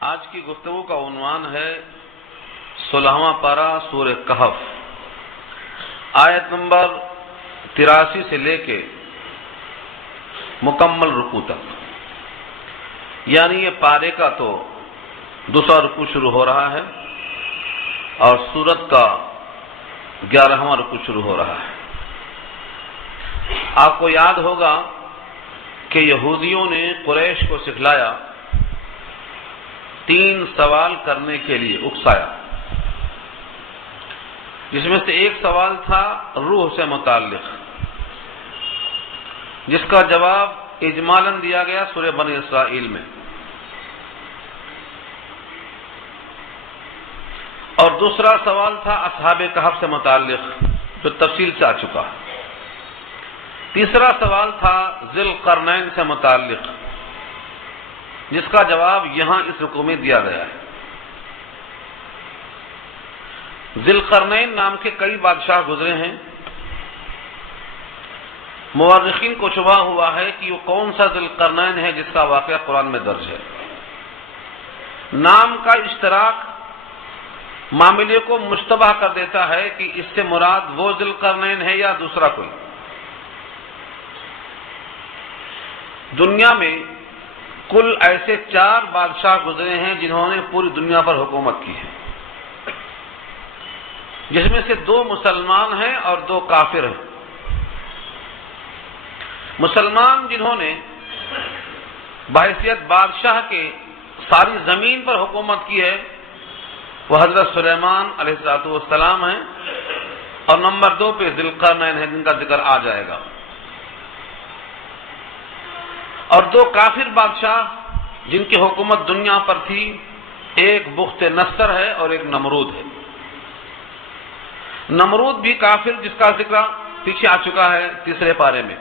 آج کی گفتگو کا عنوان ہے 16واں پارہ سورہ کہف، آیت نمبر 83 سے لے کے مکمل رکوع تک، یعنی یہ پارے کا تو دوسرا رکوع شروع ہو رہا ہے اور سورت کا 11واں رکوع شروع ہو رہا ہے۔ آپ کو یاد ہوگا کہ یہودیوں نے قریش کو سکھلایا، 3 سوال کرنے کے لیے اکسایا، جس میں سے ایک سوال تھا روح سے متعلق، جس کا جواب اجمالاً دیا گیا سورہ بنی اسرائیل میں، اور دوسرا سوال تھا اصحاب کہف سے متعلق جو تفصیل سے آ چکا ہے، تیسرا سوال تھا ذی القرنین سے متعلق جس کا جواب یہاں اس رکوع میں دیا گیا ہے۔ ذی القرنین نام کے کئی بادشاہ گزرے ہیں، مورخین کو شبہ ہوا ہے کہ وہ کون سا ذی القرنین ہے جس کا واقعہ قرآن میں درج ہے۔ نام کا اشتراک معاملے کو مشتبہ کر دیتا ہے کہ اس سے مراد وہ ذی القرنین ہے یا دوسرا کوئی۔ دنیا میں کل ایسے 4 بادشاہ گزرے ہیں جنہوں نے پوری دنیا پر حکومت کی ہے، جس میں سے 2 مسلمان ہیں اور 2 کافر ہیں۔ مسلمان جنہوں نے بحیثیت بادشاہ کے ساری زمین پر حکومت کی ہے وہ حضرت سلیمان علیہ السلام ہیں، اور نمبر 2 پہ ذی القرنین ہے جن کا ذکر آ جائے گا۔ اور 2 کافر بادشاہ جن کی حکومت دنیا پر تھی، ایک بخت نصر ہے اور ایک نمرود ہے۔ نمرود بھی کافر جس کا ذکر پیچھے آ چکا ہے 3 پارے میں،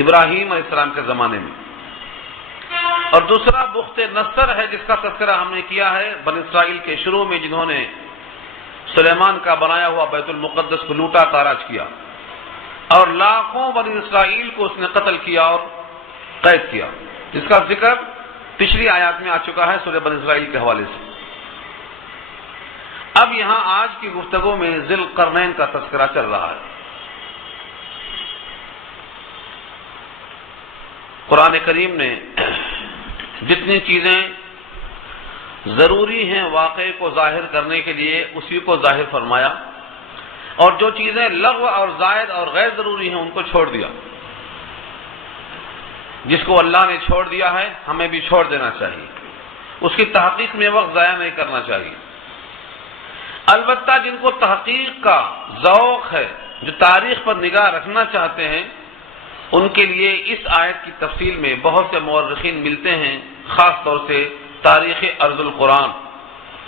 ابراہیم علیہ السلام کے زمانے میں، اور دوسرا بخت نصر ہے جس کا تذکرہ ہم نے کیا ہے بنی اسرائیل کے شروع میں، جنہوں نے سلیمان کا بنایا ہوا بیت المقدس کو لوٹا تاراج کیا اور لاکھوں بنی اسرائیل کو اس نے قتل کیا اور قید کیا، جس کا ذکر پچھلی آیات میں آ چکا ہے سورہ بنی اسرائیل کے حوالے سے۔ اب یہاں آج کی گفتگو میں ذی القرنین کا تذکرہ چل رہا ہے۔ قرآن کریم نے جتنی چیزیں ضروری ہیں واقعے کو ظاہر کرنے کے لیے اسی کو ظاہر فرمایا، اور جو چیزیں لغو اور زائد اور غیر ضروری ہیں ان کو چھوڑ دیا۔ جس کو اللہ نے چھوڑ دیا ہے ہمیں بھی چھوڑ دینا چاہیے، اس کی تحقیق میں وقت ضائع نہیں کرنا چاہیے۔ البتہ جن کو تحقیق کا ذوق ہے، جو تاریخ پر نگاہ رکھنا چاہتے ہیں، ان کے لیے اس آیت کی تفصیل میں بہت سے مورخین ملتے ہیں، خاص طور سے تاریخ ارض القرآن،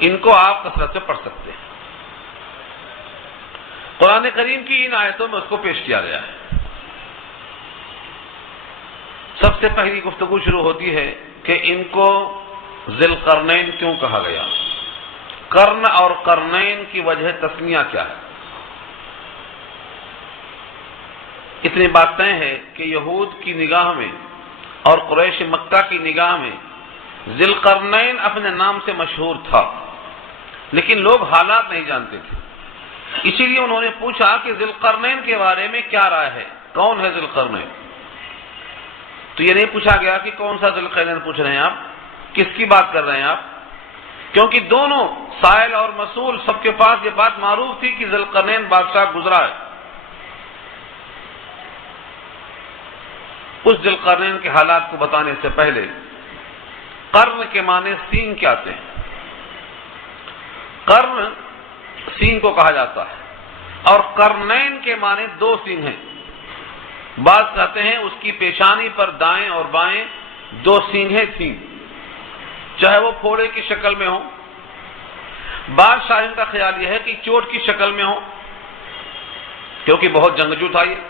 ان کو آپ کثرت سے پڑھ سکتے ہیں۔ قرآن کریم کی ان آیتوں میں اس کو پیش کیا گیا ہے۔ سب سے پہلی گفتگو شروع ہوتی ہے کہ ان کو ذی القرنین کیوں کہا گیا، قرن اور قرنین کی وجہ تسمیہ کیا ہے۔ اتنی بات طے ہے کہ یہود کی نگاہ میں اور قریش مکہ کی نگاہ میں ذی القرنین اپنے نام سے مشہور تھا، لیکن لوگ حالات نہیں جانتے تھے، اسی لیے انہوں نے پوچھا کہ ذی القرنین کے بارے میں کیا رائے ہے، کون ہے ذی القرنین۔ تو یہ نہیں پوچھا گیا کہ کون سا ذی القرنین پوچھ رہے ہیں آپ، کس کی بات کر رہے ہیں آپ، کیونکہ دونوں سائل اور مسئول سب کے پاس یہ بات معروف تھی کہ ذی القرنین بادشاہ گزرا ہے۔ اس ذی القرنین کے حالات کو بتانے سے پہلے قرن کے معنی سینگ کے آتے ہیں۔ قرن سینگ کو کہا جاتا ہے، اور قرنین کے معنی 2 سینگ ہیں۔ بعض کہتے ہیں اس کی پیشانی پر دائیں اور بائیں 2 سینگیں تھیں، چاہے وہ پھوڑے کی شکل میں ہوں، بعض شاہین کا خیال یہ ہے کہ چوٹ کی شکل میں ہوں، کیونکہ بہت جنگجو تھا یہ،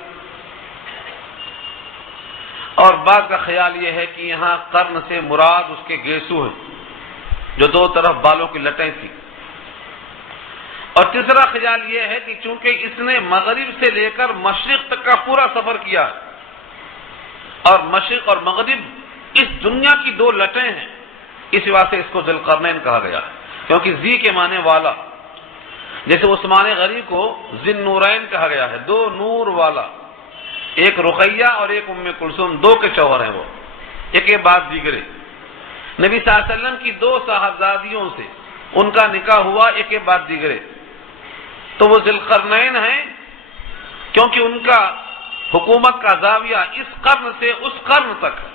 اور بعض کا خیال یہ ہے کہ یہاں قرن سے مراد اس کے گیسو ہیں جو 2 طرف بالوں کی لٹیں تھیں، اور تیسرا خیال یہ ہے کہ چونکہ اس نے مغرب سے لے کر مشرق تک کا پورا سفر کیا ہے اور مشرق اور مغرب اس دنیا کی دو لٹیں ہیں، اس واسطے اس کو ذی القرنین کہا گیا ہے، کیونکہ ذی کے معنی والا، جیسے عثمان غنی کو ذی النورین کہا گیا ہے، دو نور والا، ایک رقیہ اور ایک ام کلثوم، دو کے شوہر ہیں وہ، ایک کے بعد دیگرے۔ نبی صلی اللہ علیہ وسلم کی دو صاحبزادیوں سے ان کا نکاح ہوا ایک کے بعد دیگرے، تو وہ ذی القرنین ہیں کیونکہ ان کا حکومت کا زاویہ اس قرن سے اس قرن تک ہے۔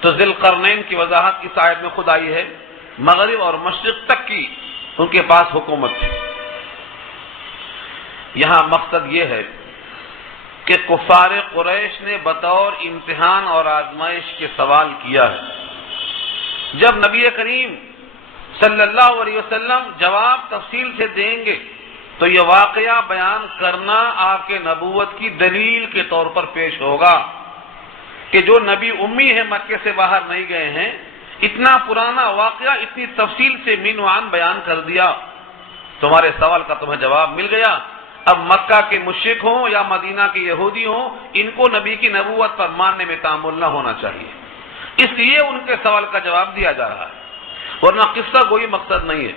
تو ذی القرنین کی وضاحت اس آیت میں خود آئی ہے، مغرب اور مشرق تک کی ان کے پاس حکومت تھی۔ یہاں مقصد یہ ہے کہ کفار قریش نے بطور امتحان اور آزمائش کے سوال کیا ہے، جب نبی کریم صلی اللہ علیہ وسلم جواب تفصیل سے دیں گے تو یہ واقعہ بیان کرنا آپ کے نبوت کی دلیل کے طور پر پیش ہوگا کہ جو نبی امی ہے، مکے سے باہر نہیں گئے ہیں، اتنا پرانا واقعہ اتنی تفصیل سے من و عن بیان کر دیا، تمہارے سوال کا تمہیں جواب مل گیا۔ اب مکہ کے مشرک ہوں یا مدینہ کے یہودی ہوں، ان کو نبی کی نبوت پر ماننے میں تعامل نہ ہونا چاہیے، اس لیے ان کے سوال کا جواب دیا جا رہا ہے، ورنہ قصہ کوئی مقصد نہیں ہے۔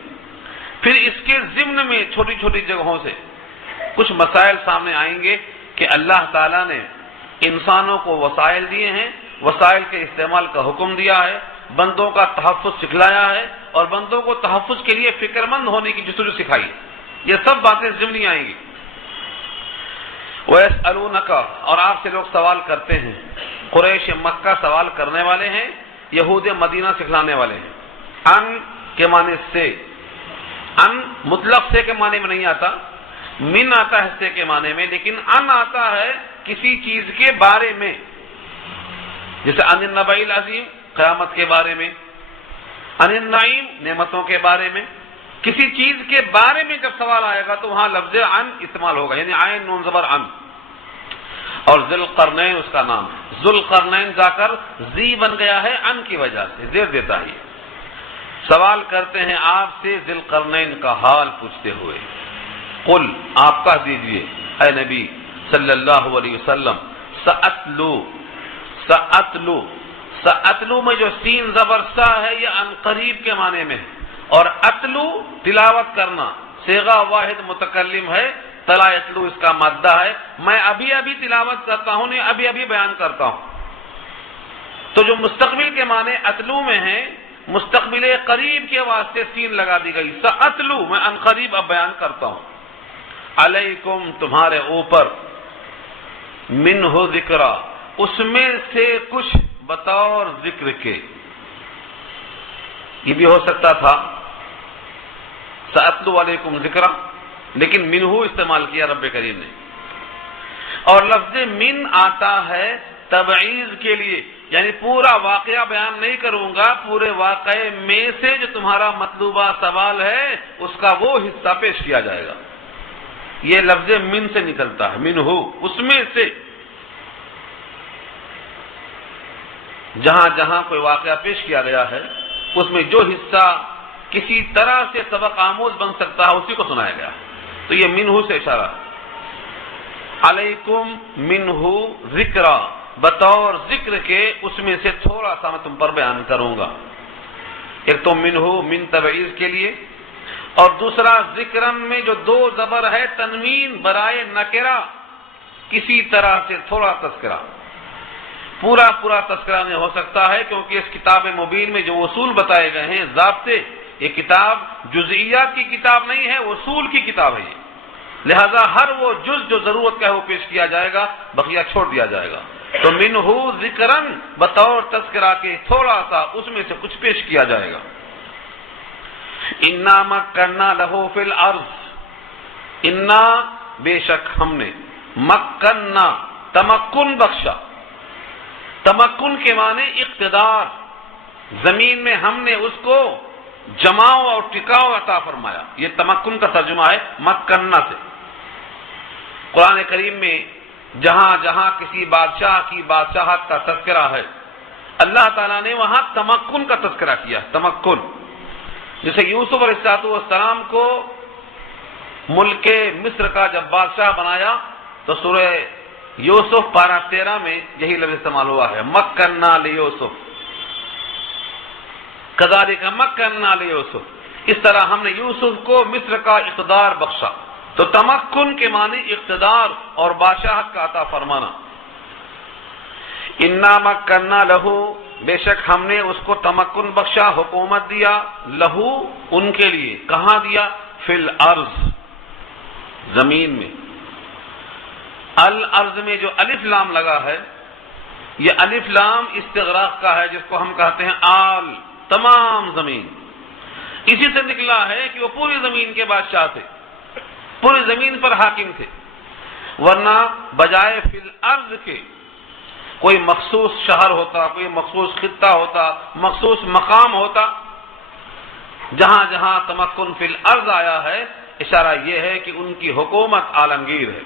پھر اس کے ضمن میں چھوٹی چھوٹی جگہوں سے کچھ مسائل سامنے آئیں گے کہ اللہ تعالیٰ نے انسانوں کو وسائل دیے ہیں، وسائل کے استعمال کا حکم دیا ہے، بندوں کا تحفظ سکھلایا ہے اور بندوں کو تحفظ کے لیے فکر مند ہونے کی جستجو سکھائی ہے۔ یہ سب باتیں ضمنی آئیں گی۔ وَيَسْأَلُونَكَ، اور آپ سے لوگ سوال کرتے ہیں، قریش مکہ سوال کرنے والے ہیں، یہود مدینہ سکھلانے والے ہیں۔ ان کے معنی سے، ان مطلق سے کے معنی میں نہیں آتا، من آتا ہے سے کے معنی میں، لیکن ان آتا ہے کسی چیز کے بارے میں، جیسے ان النبأ العظیم قیامت کے بارے میں، ان النعیم نعمتوں کے بارے میں، کسی چیز کے بارے میں جب سوال آئے گا تو وہاں لفظ ان استعمال ہوگا، یعنی عین نون زبر ان، اور ذی القرنین اس کا نام ہے۔ ذو القرنین جا کر ذی بن گیا ہے ان کی وجہ سے، زیر دیتا ہے۔ سوال کرتے ہیں آپ سے ذی القرنین کا حال پوچھتے ہوئے، قل آپ کہہ دیجئے اے نبی صلی اللہ علیہ وسلم، سأتلو میں جو سین زبر سا ہے یہ ان قریب کے معنی میں ہے، اور اتلو تلاوت کرنا، صیغہ واحد متکلم ہے، تلا یتلو اس کا مادہ ہے، میں ابھی ابھی تلاوت کرتا ہوں، نہیں ابھی ابھی بیان کرتا ہوں۔ تو جو مستقبل کے معنی اتلو میں ہیں، مستقبل قریب کے واسطے سین لگا دی گئی، سأتلو میں ان قریب اب بیان کرتا ہوں، علیکم تمہارے اوپر، منہ ذکرہ اس میں سے کچھ بطور ذکر کے، یہ بھی ہو سکتا تھا سأتلو علیکم ذکرہ، لیکن منہ استعمال کیا رب کریم نے، اور لفظ من آتا ہے تبعیض کے لیے، یعنی پورا واقعہ بیان نہیں کروں گا، پورے واقعے میں سے جو تمہارا مطلوبہ سوال ہے اس کا وہ حصہ پیش کیا جائے گا، یہ لفظ من سے نکلتا ہے، منہ اس میں سے، جہاں جہاں کوئی واقعہ پیش کیا گیا ہے اس میں جو حصہ کسی طرح سے سبق آموز بن سکتا ہے اسی کو سنایا گیا، تو یہ منہ سے اشارہ ہے۔ علیکم منہ ذکرہ، بطور ذکر کے اس میں سے تھوڑا سا میں تم پر بیان کروں گا، ایک تو منہ من تبعیض کے لیے، اور دوسرا ذکرن میں جو دو زبر ہے تنوین برائے نکرہ، کسی طرح سے تھوڑا تذکرہ، پورا تذکرہ نہیں ہو سکتا ہے، کیونکہ اس کتاب مبین میں جو اصول بتائے گئے ہیں، ضابطے، یہ کتاب جزئیات کی کتاب نہیں ہے، اصول کی کتاب ہے، لہذا ہر وہ جز جو ضرورت کا ہے وہ پیش کیا جائے گا، بقیہ چھوڑ دیا جائے گا۔ تو منہ ذکرن بطور تذکرہ کے تھوڑا سا اس میں سے کچھ پیش کیا جائے گا۔ انا مکننا لہو فی الارض، انا بے شک ہم نے، مکننا تمکن بخشا، تمکن کے معنی اقتدار، زمین میں ہم نے اس کو جماؤ اور ٹکاؤ عطا فرمایا، یہ تمکن کا ترجمہ ہے مکننا سے۔ قرآن کریم میں جہاں جہاں کسی بادشاہ کی بادشاہت کا تذکرہ ہے، اللہ تعالیٰ نے وہاں تمکن کا تذکرہ کیا، تمکن، جیسے یوسف علیہ السلام کو ملک مصر کا جب بادشاہ بنایا تو سورہ یوسف پارہ 13 میں یہی لفظ استعمال ہوا ہے، مکننا لیوسف، کذالک مکننا لیوسف، اس طرح ہم نے یوسف کو مصر کا اقتدار بخشا۔ تو تمکن کے معنی اقتدار اور بادشاہت کا عطا فرمانا۔ انا مکننا لہو، بے شک ہم نے اس کو تمکن بخشا، حکومت دیا، لہو ان کے لیے، کہاں دیا؟ فی الارض، زمین میں۔ الارض میں جو الف لام لگا ہے، یہ الف لام استغراق کا ہے، جس کو ہم کہتے ہیں آل، تمام زمین۔ اسی سے نکلا ہے کہ وہ پوری زمین کے بادشاہ تھے، پوری زمین پر حاکم تھے، ورنہ بجائے فی الارض کے کوئی مخصوص شہر ہوتا، کوئی مخصوص خطہ ہوتا، مخصوص مقام ہوتا۔ جہاں جہاں تمکن فی الارض آیا ہے، اشارہ یہ ہے کہ ان کی حکومت عالمگیر ہے۔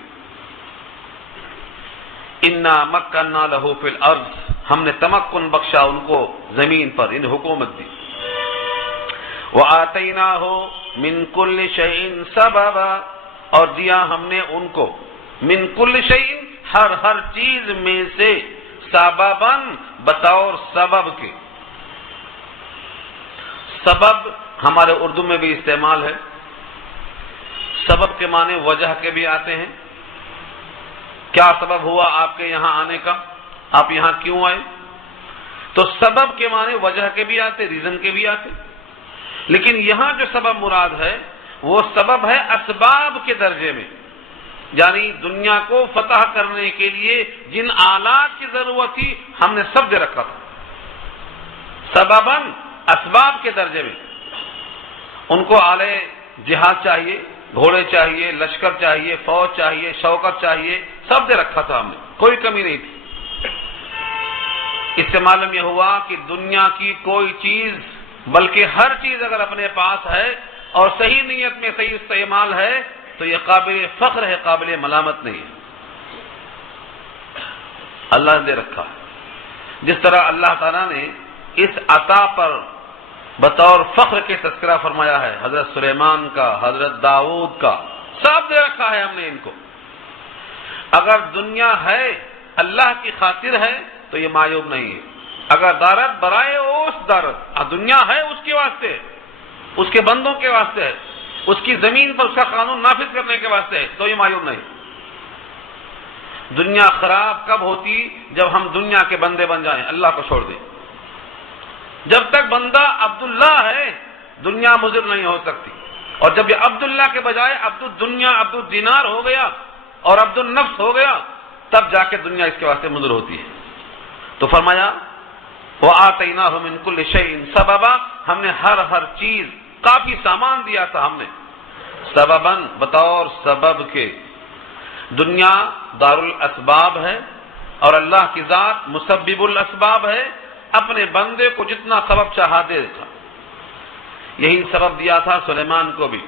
انا مکننا لہو فی الارض، ہم نے تمکن بخشا ان کو زمین پر، ان حکومت دی۔ وآتیناہ من کل شیء سببا، اور دیا ہم نے ان کو من کل شیء، ہر چیز میں سے، سبباً بطور سبب کے۔ سبب ہمارے اردو میں بھی استعمال ہے، سبب کے معنی وجہ کے بھی آتے ہیں۔ کیا سبب ہوا آپ کے یہاں آنے کا؟ آپ یہاں کیوں آئے؟ تو سبب کے معنی وجہ کے بھی آتے، ریزن کے بھی آتے، لیکن یہاں جو سبب مراد ہے وہ سبب ہے اسباب کے درجے میں، یعنی دنیا کو فتح کرنے کے لیے جن آلات کی ضرورت تھی ہم نے سب دے رکھا تھا، سبباً اسباب کے درجے میں۔ ان کو آلے جہاد چاہیے، گھوڑے چاہیے، لشکر چاہیے، فوج چاہیے، شوکت چاہیے، سب دے رکھا تھا ہم نے، کوئی کمی نہیں تھی۔ اس سے معلوم یہ ہوا کہ دنیا کی کوئی چیز، بلکہ ہر چیز اگر اپنے پاس ہے اور صحیح نیت میں صحیح استعمال ہے تو یہ قابل فخر ہے، قابل ملامت نہیں ہے۔ اللہ نے دے رکھا ہے، جس طرح اللہ تعالیٰ نے اس عطا پر بطور فخر کے تذکرہ فرمایا ہے، حضرت سلیمان کا، حضرت داؤد کا، سب دے رکھا ہے ہم نے ان کو۔ اگر دنیا ہے اللہ کی خاطر ہے تو یہ معیوب نہیں ہے، اگر دارت برائے اس دارت، دنیا ہے اس کے واسطے، اس کے بندوں کے واسطے ہے، اس کی زمین پر اس کا قانون نافذ کرنے کے واسطے ہے، تو یہ معیوب نہیں۔ دنیا خراب کب ہوتی؟ جب ہم دنیا کے بندے بن جائیں، اللہ کو چھوڑ دیں۔ جب تک بندہ عبداللہ ہے دنیا مضر نہیں ہو سکتی، اور جب یہ عبداللہ کے بجائے عبد الدنیا، عبد الدینار ہو گیا اور عبد النفس ہو گیا، تب جا کے دنیا اس کے واسطے مضر ہوتی ہے۔ تو فرمایا وَآتَيْنَاهُ مِن كُلِّ شَيْءٍ سَبَبًا، ہم نے ہر چیز، کافی سامان دیا تھا ہم نے، سبباً بطور سبب کے۔ دنیا دار الاسباب ہے اور اللہ کی ذات مسبب الاسباب ہے، اپنے بندے کو جتنا سبب چاہا دے دیتا۔ یہی سبب دیا تھا سلیمان کو بھی۔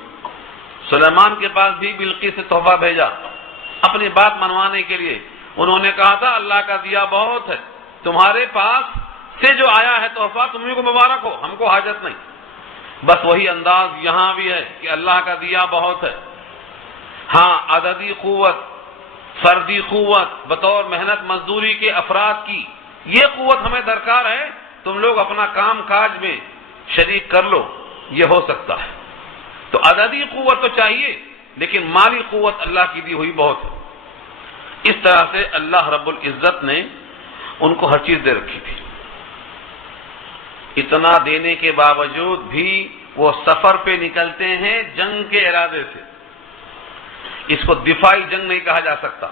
سلیمان کے پاس بھی بلقیس سے تحفہ بھیجا اپنی بات منوانے کے لیے۔ انہوں نے کہا تھا اللہ کا دیا بہت ہے، تمہارے پاس سے جو آیا ہے تحفہ تمہیں کو مبارک ہو، ہم کو حاجت نہیں۔ بس وہی انداز یہاں بھی ہے کہ اللہ کا دیا بہت ہے۔ ہاں، عددی قوت، فردی قوت، بطور محنت مزدوری کے افراد کی یہ قوت ہمیں درکار ہے، تم لوگ اپنا کام کاج میں شریک کر لو، یہ ہو سکتا ہے۔ تو عددی قوت تو چاہیے، لیکن مالی قوت اللہ کی دی ہوئی بہت ہے۔ اس طرح سے اللہ رب العزت نے ان کو ہر چیز دے رکھی تھی۔ اتنا دینے کے باوجود بھی وہ سفر پہ نکلتے ہیں جنگ کے ارادے سے۔ اس کو دفاعی جنگ نہیں کہا جا سکتا،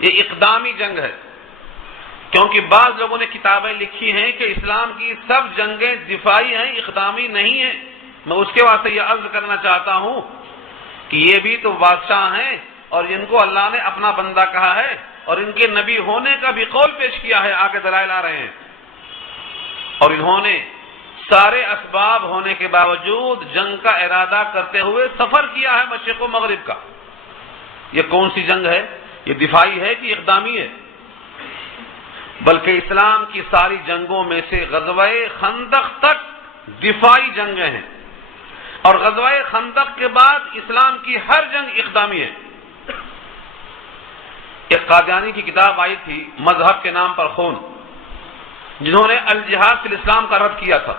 یہ اقدامی جنگ ہے، کیونکہ بعض لوگوں نے کتابیں لکھی ہیں کہ اسلام کی سب جنگیں دفاعی ہیں، اقدامی نہیں ہیں۔ میں اس کے واسطے یہ عرض کرنا چاہتا ہوں کہ یہ بھی تو بادشاہ ہیں اور ان کو اللہ نے اپنا بندہ کہا ہے، اور ان کے نبی ہونے کا بھی قول پیش کیا ہے، آگے دلائل آ رہے ہیں۔ اور انہوں نے سارے اسباب ہونے کے باوجود جنگ کا ارادہ کرتے ہوئے سفر کیا ہے مشرق و مغرب کا۔ یہ کون سی جنگ ہے؟ یہ دفاعی ہے کہ اقدامی ہے؟ بلکہ اسلام کی ساری جنگوں میں سے غزوہ خندق تک دفاعی جنگیں ہیں، اور غزوہ خندق کے بعد اسلام کی ہر جنگ اقدامی ہے۔ ایک قادیانی کی کتاب آئی تھی مذہب کے نام پر خون، جنہوں نے الجہاد فی الاسلام کا رد کیا تھا۔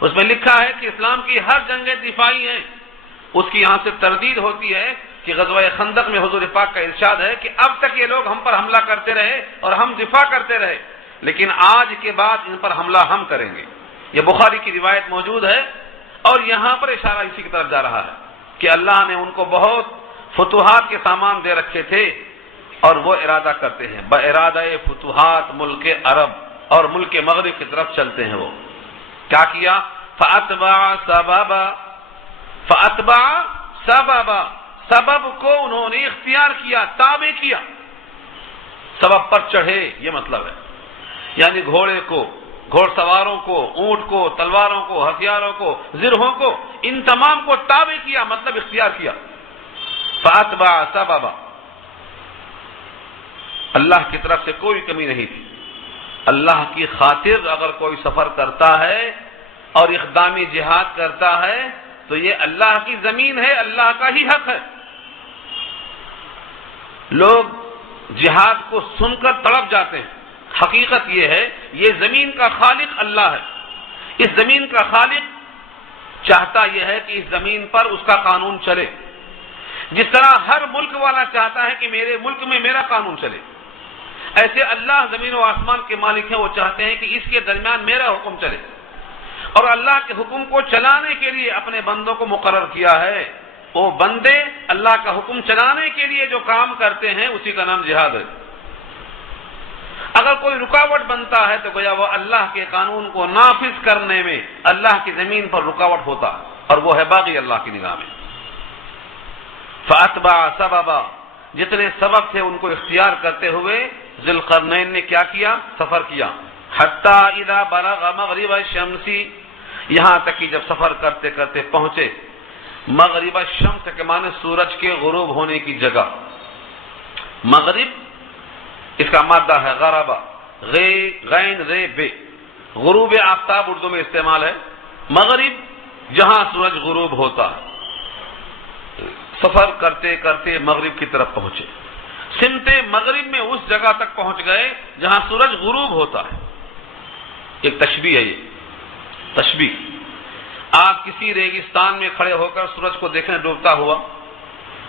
اس میں لکھا ہے کہ اسلام کی ہر جنگیں دفاعی ہیں. اس کی یہاں سے تردید ہوتی ہے کہ غزوہ خندق میں حضور پاک کا ارشاد ہے کہ اب تک یہ لوگ ہم پر حملہ کرتے رہے اور ہم دفاع کرتے رہے، لیکن آج کے بعد ان پر حملہ ہم کریں گے. یہ بخاری کی روایت موجود ہے، اور یہاں پر اشارہ اسی کی طرف جا رہا ہے کہ اللہ نے ان کو بہت فتوحات کے سامان دے رکھے تھے، اور وہ ارادہ کرتے ہیں بارادہ فتوحات ملک عرب اور ملک مغرب کی طرف چلتے ہیں. وہ کیا کیا؟ فَأَتْبَعَ سَبَبًا، سبب کو انہوں نے اختیار کیا، تابع کیا، سبب پر چڑھے، یہ مطلب ہے. یعنی گھوڑے کو، گھوڑ سواروں کو، اونٹ کو، تلواروں کو، ہتھیاروں کو، زرہوں کو، ان تمام کو تابع کیا، مطلب اختیار کیا. فَأَتْبَعَ سَبَبًا، اللہ کی طرف سے کوئی کمی نہیں تھی. اللہ کی خاطر اگر کوئی سفر کرتا ہے اور اقدامی جہاد کرتا ہے تو یہ اللہ کی زمین ہے، اللہ کا ہی حق ہے. لوگ جہاد کو سن کر تڑپ جاتے ہیں، حقیقت یہ ہے یہ زمین کا خالق اللہ ہے. اس زمین کا خالق چاہتا یہ ہے کہ اس زمین پر اس کا قانون چلے، جس طرح ہر ملک والا چاہتا ہے کہ میرے ملک میں میرا قانون چلے، ایسے اللہ زمین و آسمان کے مالک ہیں، وہ چاہتے ہیں کہ اس کے درمیان میرا حکم چلے. اور اللہ کے حکم کو چلانے کے لیے اپنے بندوں کو مقرر کیا ہے. وہ بندے اللہ کا حکم چلانے کے لیے جو کام کرتے ہیں اسی کا نام جہاد ہے. اگر کوئی رکاوٹ بنتا ہے تو گویا وہ اللہ کے قانون کو نافذ کرنے میں اللہ کی زمین پر رکاوٹ ہوتا ہے، اور وہ ہے باغی اللہ کی نگاہ میں. فَأَتْبَعَ سَبَبًا، جتنے سبب تھے ان کو اختیار کرتے ہوئے ذی القرنین نے کیا کیا؟ سفر کیا. حَتَّى إِذَا بَلَغَ مَغْرِبَ الشَّمْسِ، یہاں تک کہ جب سفر کرتے کرتے پہنچے مغرب الشمس کے معنی سورج کے غروب ہونے کی جگہ. مغرب اس کا مادہ ہے غربا، غین رے بے، غروب آفتاب اردو میں استعمال ہے. مغرب جہاں سورج غروب ہوتا ہے. سفر کرتے کرتے مغرب کی طرف پہنچے، سمت مغرب میں اس جگہ تک پہنچ گئے جہاں سورج غروب ہوتا ہے. ایک تشبیہ ہے، یہ تشبیہ. آپ کسی ریگستان میں کھڑے ہو کر سورج کو دیکھیں ڈوبتا ہوا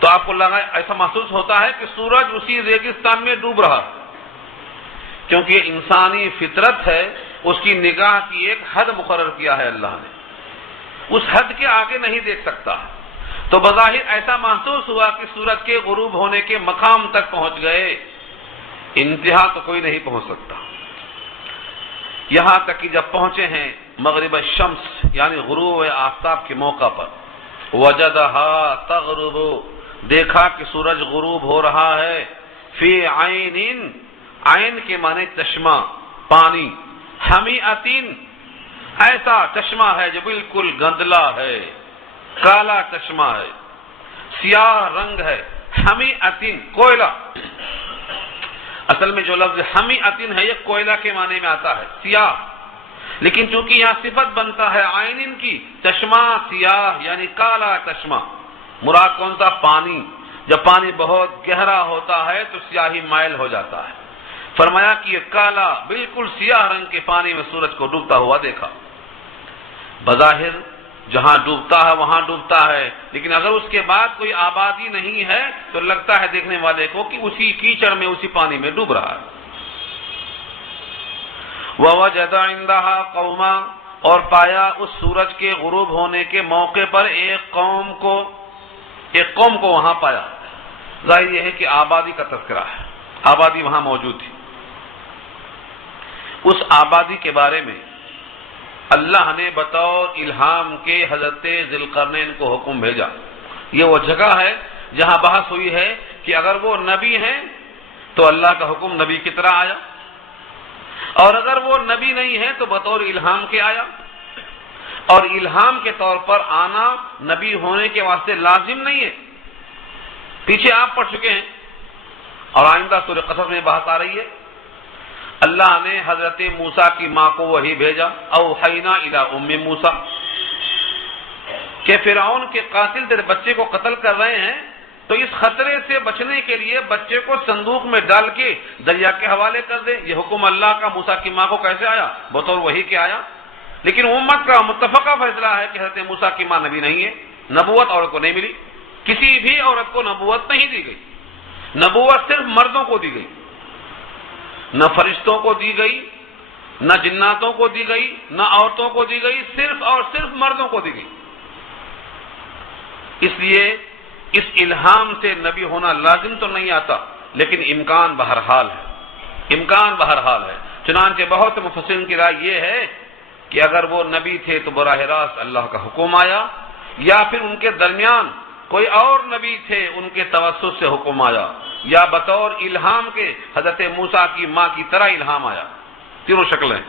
تو آپ کو لگا، ایسا محسوس ہوتا ہے کہ سورج اسی ریگستان میں ڈوب رہا، کیونکہ انسانی فطرت ہے، اس کی نگاہ کی ایک حد مقرر کیا ہے اللہ نے، اس حد کے آگے نہیں دیکھ سکتا. تو بظاہر ایسا محسوس ہوا کہ سورج کے غروب ہونے کے مقام تک پہنچ گئے، انتہا تو کوئی نہیں پہنچ سکتا. یہاں تک کہ جب پہنچے ہیں مغرب الشمس یعنی غروب آفتاب کے موقع پر، وجدہا تغرب، دیکھا کہ سورج غروب ہو رہا ہے، فی عین، عین کے معنی چشمہ، پانی، حمیئتن، ایسا چشمہ ہے جو بالکل گندلا ہے، کالا چشمہ ہے، سیاہ رنگ ہے. حمیئتن کوئلہ، اصل میں جو لفظ حمیئتن ہے یہ کوئلہ کے معنی میں آتا ہے، سیاہ، لیکن چونکہ یہاں صفت بنتا ہے عینن کی، چشمہ سیاہ یعنی کالا چشمہ. مراد کون سا؟ پانی. جب پانی بہت گہرا ہوتا ہے تو سیاہی مائل ہو جاتا ہے. فرمایا کہ یہ کالا بالکل سیاہ رنگ کے پانی میں سورج کو ڈوبتا ہوا دیکھا. بظاہر جہاں ڈوبتا ہے وہاں ڈوبتا ہے، لیکن اگر اس کے بعد کوئی آبادی نہیں ہے تو لگتا ہے دیکھنے والے کو کہ اسی کیچڑ میں اسی پانی میں ڈوب رہا ہے. وَوَجَدَ عِندَهَا قَوْمًا، اور پایا اس سورج کے غروب ہونے کے موقع پر ایک قوم کو وہاں پایا. ظاہر یہ ہے کہ آبادی کا تذکرہ ہے، آبادی وہاں موجود تھی. اس آبادی کے بارے میں اللہ نے بطور الہام کے حضرت ذی القرنین کو حکم بھیجا. یہ وہ جگہ ہے جہاں بحث ہوئی ہے کہ اگر وہ نبی ہیں تو اللہ کا حکم نبی کی طرح آیا، اور اگر وہ نبی نہیں ہے تو بطور الہام کے آیا. اور الہام کے طور پر آنا نبی ہونے کے واسطے لازم نہیں ہے. پیچھے آپ پڑھ چکے ہیں اور آئندہ سورہ قصص میں بحث آ رہی ہے. اللہ نے حضرت موسیٰ کی ماں کو وحی بھیجا، اوحینا الی ام موسیٰ، کہ فرعون کے قاتل تیرے بچے کو قتل کر رہے ہیں، تو اس خطرے سے بچنے کے لیے بچے کو صندوق میں ڈال کے دریا کے حوالے کر دے. یہ حکم اللہ کا موسیٰ کی ماں کو کیسے آیا؟ بطور وحی کے آیا. لیکن امت کا متفقہ فیصلہ ہے کہ حضرت موسیٰ کی ماں نبی نہیں ہے، نبوت عورت کو نہیں ملی، کسی بھی عورت کو نبوت نہیں دی گئی، نبوت صرف مردوں کو دی گئی، نہ فرشتوں کو دی گئی، نہ جناتوں کو دی گئی، نہ عورتوں کو دی گئی، صرف اور صرف مردوں کو دی گئی۔ اس لیے اس الہام سے نبی ہونا لازم تو نہیں آتا، لیکن امکان بہرحال ہے، امکان بہرحال ہے۔ چنانچہ بہت مفسرین کی رائے یہ ہے کہ اگر وہ نبی تھے تو براہ راست اللہ کا حکم آیا، یا پھر ان کے درمیان کوئی اور نبی تھے ان کے توسط سے حکم آیا، یا بطور الہام کے حضرت موسیٰ کی ماں کی طرح الہام آیا۔ تینوں شکلیں۔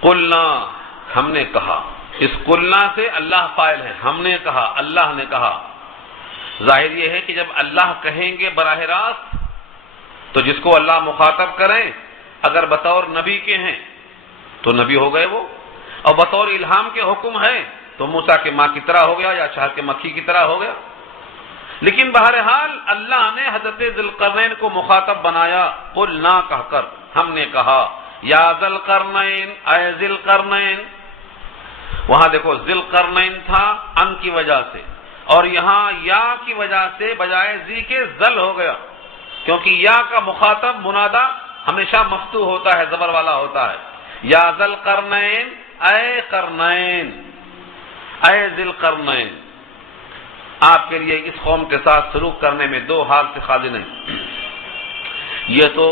قلنا، ہم نے کہا، اس قلنا سے اللہ فاعل ہے، ہم نے کہا، اللہ نے کہا۔ ظاہر یہ ہے کہ جب اللہ کہیں گے براہ راست تو جس کو اللہ مخاطب کریں اگر بطور نبی کے ہیں تو نبی ہو گئے وہ، اور بطور الہام کے حکم ہے تو موسیٰ کے ماں کی طرح ہو گیا یا شہد کے مکھی کی طرح ہو گیا۔ لیکن بہرحال اللہ نے حضرت ذی القرنین کو مخاطب بنایا، قلنا کہہ کر، ہم نے کہا، یا ذی القرنین، اے ذی القرنین۔ وہاں دیکھو ذی القرنین تھا ان کی وجہ سے، اور یہاں یا کی وجہ سے بجائے ذی کے ذل ہو گیا، کیونکہ یا کا مخاطب منادا ہمیشہ مفتوح ہوتا ہے، زبر والا ہوتا ہے۔ یا ذی القرنین، اے قرنین، اے ذی القرنین۔ آپ کے لیے اس قوم کے ساتھ سلوک کرنے میں دو حال سے خالی نہیں، یہ تو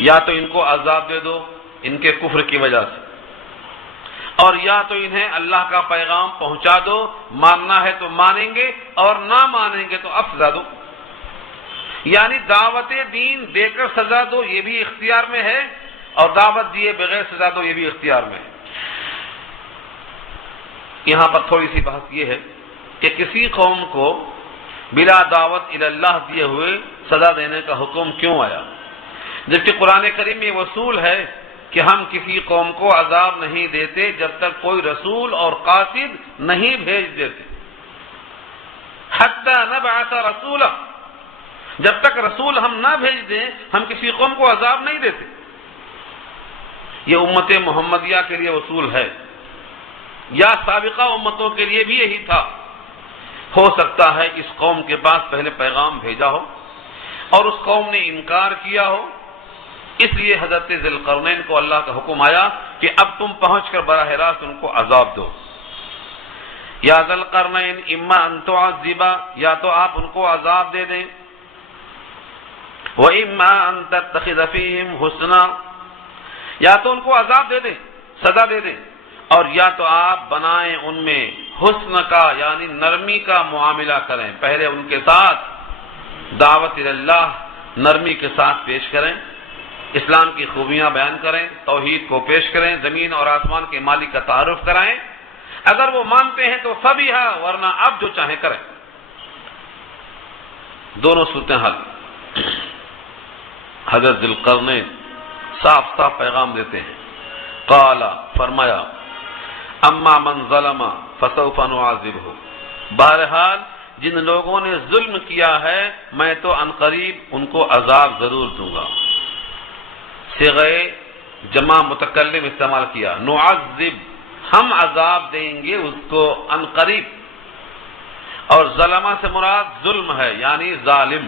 یا تو ان کو عذاب دے دو ان کے کفر کی وجہ سے، اور یا تو انہیں اللہ کا پیغام پہنچا دو، ماننا ہے تو مانیں گے اور نہ مانیں گے تو اب سزا دو، یعنی دعوت دین دے کر سزا دو یہ بھی اختیار میں ہے، اور دعوت دیے بغیر سزا دو یہ بھی اختیار میں ہے۔ یہاں پر تھوڑی سی بحث یہ ہے کہ کسی قوم کو بلا دعوت الی اللہ دیے ہوئے سزا دینے کا حکم کیوں آیا، جبکہ قرآن کریم میں وصول ہے کہ ہم کسی قوم کو عذاب نہیں دیتے جب تک کوئی رسول اور قاصد نہیں بھیج دیتے، حتی نبعث رسولا، جب تک رسول ہم نہ بھیج دیں ہم کسی قوم کو عذاب نہیں دیتے۔ یہ امت محمدیہ کے لیے وصول ہے، یا سابقہ امتوں کے لیے بھی یہی تھا۔ ہو سکتا ہے اس قوم کے پاس پہلے پیغام بھیجا ہو اور اس قوم نے انکار کیا ہو، اس لیے حضرت ذی القرنین کو اللہ کا حکم آیا کہ اب تم پہنچ کر براہ راست ان کو عذاب دو۔ یا ذی القرنین اما ان تعذب، یا تو آپ ان کو عذاب دے دیں، وَإِمَّا أَن تَتَّخِذَ فِيهِمْ حُسْنًا، یا تو ان کو عذاب دے دیں، سزا دے دیں، اور یا تو آپ بنائیں ان میں حسن کا یعنی نرمی کا معاملہ کریں، پہلے ان کے ساتھ دعوت اللہ نرمی کے ساتھ پیش کریں، اسلام کی خوبیاں بیان کریں، توحید کو پیش کریں، زمین اور آسمان کے مالک کا تعارف کرائیں، اگر وہ مانتے ہیں تو فبیہا، ورنہ اب جو چاہیں کریں۔ دونوں صورتحال حضرت ذی القرنین صاف صاف پیغام دیتے ہیں، قال، فرمایا، اما من ظلم فسوف نعذبہ، بہرحال جن لوگوں نے ظلم کیا ہے میں تو عنقریب ان کو عذاب ضرور دوں گا۔ صیغہ جمع متکلم استعمال کیا، نعذب، ہم عذاب دیں گے اس کو عنقریب، اور ظلمہ سے مراد ظلم ہے یعنی ظالم۔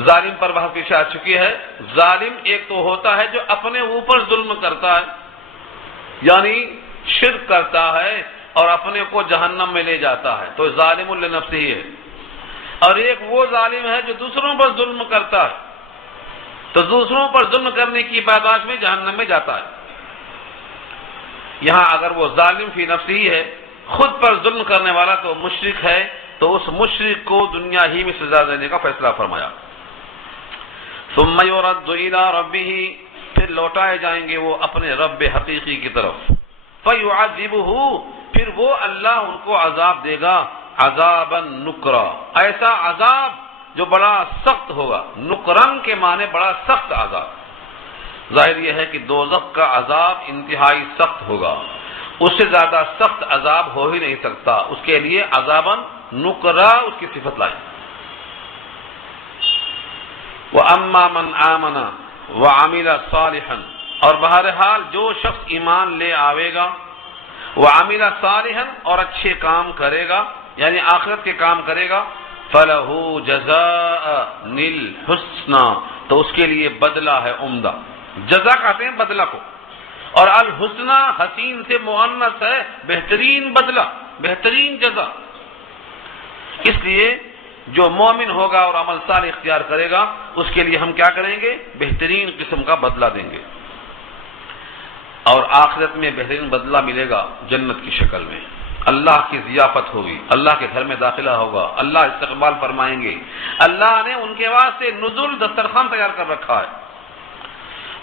ظالم پر بحث پیش آ چکی ہے۔ ظالم ایک تو ہوتا ہے جو اپنے اوپر ظلم کرتا ہے یعنی شرک کرتا ہے اور اپنے کو جہنم میں لے جاتا ہے تو ظالم لنفسہ ہی ہے، اور ایک وہ ظالم ہے جو دوسروں پر ظلم کرتا ہے تو دوسروں پر ظلم کرنے کی پاداش میں جہنم میں جاتا ہے۔ یہاں اگر وہ ظالم فی نفسہ ہی ہے، خود پر ظلم کرنے والا تو مشرک ہے، تو اس مشرک کو دنیا ہی میں سزا دینے کا فیصلہ فرمایا۔ ثم يرد الى ربه، پھر لوٹائے جائیں گے وہ اپنے رب حقیقی کی طرف، فيعذبه، پھر وہ اللہ ان کو عذاب دے گا، عذابا نکرا، ایسا عذاب جو بڑا سخت ہوگا، نکرن کے معنی بڑا سخت عذاب۔ ظاہر یہ ہے کہ دوزخ کا عذاب انتہائی سخت ہوگا، اس سے زیادہ سخت عذاب ہو ہی نہیں سکتا، اس کے لیے عذابا نکرا اس کی صفت لائی۔ وَأَمَّا مَنْ آمَنَ، وعمل صالحا، اور بہرحال جو شخص ایمان لے آوے گا، وعمل صالحا، اور اچھے کام کرے گا یعنی آخرت کے کام کرے گا، فلہ جزاء الحسنى، تو اس کے لیے بدلہ ہے عمدہ۔ جزا کہتے ہیں بدلہ کو، اور الحسنى حسین سے مؤنث ہے، بہترین بدلہ، بہترین جزا۔ اس لیے جو مومن ہوگا اور عمل صالح اختیار کرے گا اس کے لیے ہم کیا کریں گے؟ بہترین قسم کا بدلہ دیں گے، اور آخرت میں بہترین بدلہ ملے گا جنت کی شکل میں۔ اللہ کی ضیافت ہوگی، اللہ کے گھر میں داخلہ ہوگا، اللہ استقبال فرمائیں گے، اللہ نے ان کے واسطے نزل دسترخوان تیار کر رکھا ہے۔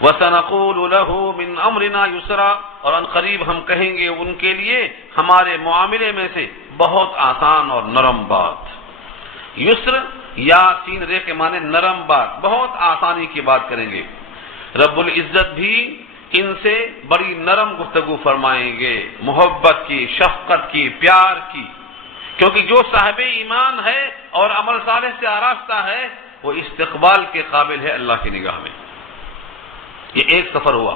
وَسَنَقُولُ لَهُ مِنْ أَمْرِنَا يُسْرًا، اور ان قریب ہم کہیں گے ان کے لیے ہمارے معاملے میں سے بہت آسان اور نرم بات۔ یسر یا سین رے کے معنی نرم بات، بہت آسانی کی بات کریں گے۔ رب العزت بھی ان سے بڑی نرم گفتگو فرمائیں گے، محبت کی، شفقت کی، پیار کی، کیونکہ جو صاحب ایمان ہے اور عمل صالح سے آراستہ ہے وہ استقبال کے قابل ہے اللہ کی نگاہ میں۔ یہ ایک سفر ہوا،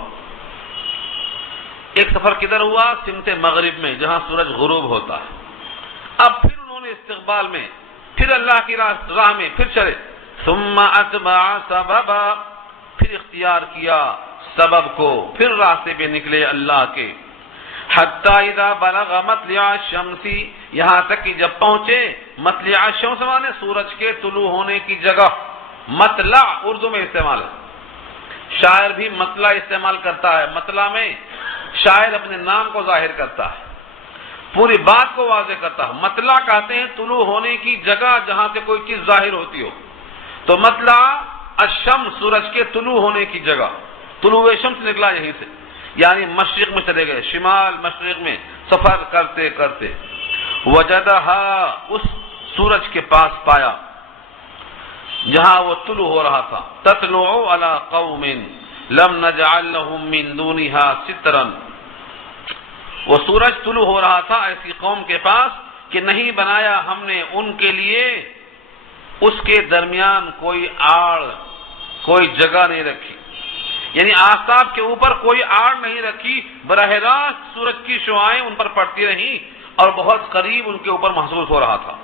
ایک سفر کدھر ہوا؟ سمت مغرب میں، جہاں سورج غروب ہوتا ہے۔ اب پھر انہوں نے استقبال میں، پھر اللہ کی راہ میں پھر چلے، ثم اتبع سببا، پھر اختیار کیا سبب کو، پھر راستے پہ نکلے اللہ کے، حتی اذا بلغ مطلع الشمس، یہاں تک کہ جب پہنچے مطلع الشمس مانے سورج کے طلوع ہونے کی جگہ۔ مطلع اردو میں استعمال ہے، شاعر بھی مطلع استعمال کرتا ہے، مطلع میں شاعر اپنے نام کو ظاہر کرتا ہے، پوری بات کو واضح کرتا ہے۔ مطلع کہتے ہیں طلوع ہونے کی جگہ جہاں سے کوئی چیز ظاہر ہوتی ہو، تو مطلع الشمس سورج کے طلوع ہونے کی جگہ، طلوع شمس نکلا یہیں سے، یعنی مشرق میں چلے گئے، شمال مشرق میں سفر کرتے کرتے، وجدہا، اس سورج کے پاس پایا جہاں وہ طلوع ہو رہا تھا، تطلع علی قوم لم نجعل لهم من دونها سترا، وہ سورج طلوع ہو رہا تھا ایسی قوم کے پاس کہ نہیں بنایا ہم نے ان کے لیے اس کے درمیان کوئی آڑ، کوئی جگہ نہیں رکھی، یعنی آفتاب کے اوپر کوئی آڑ نہیں رکھی، براہ راست سورج کی شعاعیں ان پر پڑتی رہیں اور بہت قریب ان کے اوپر محسوس ہو رہا تھا۔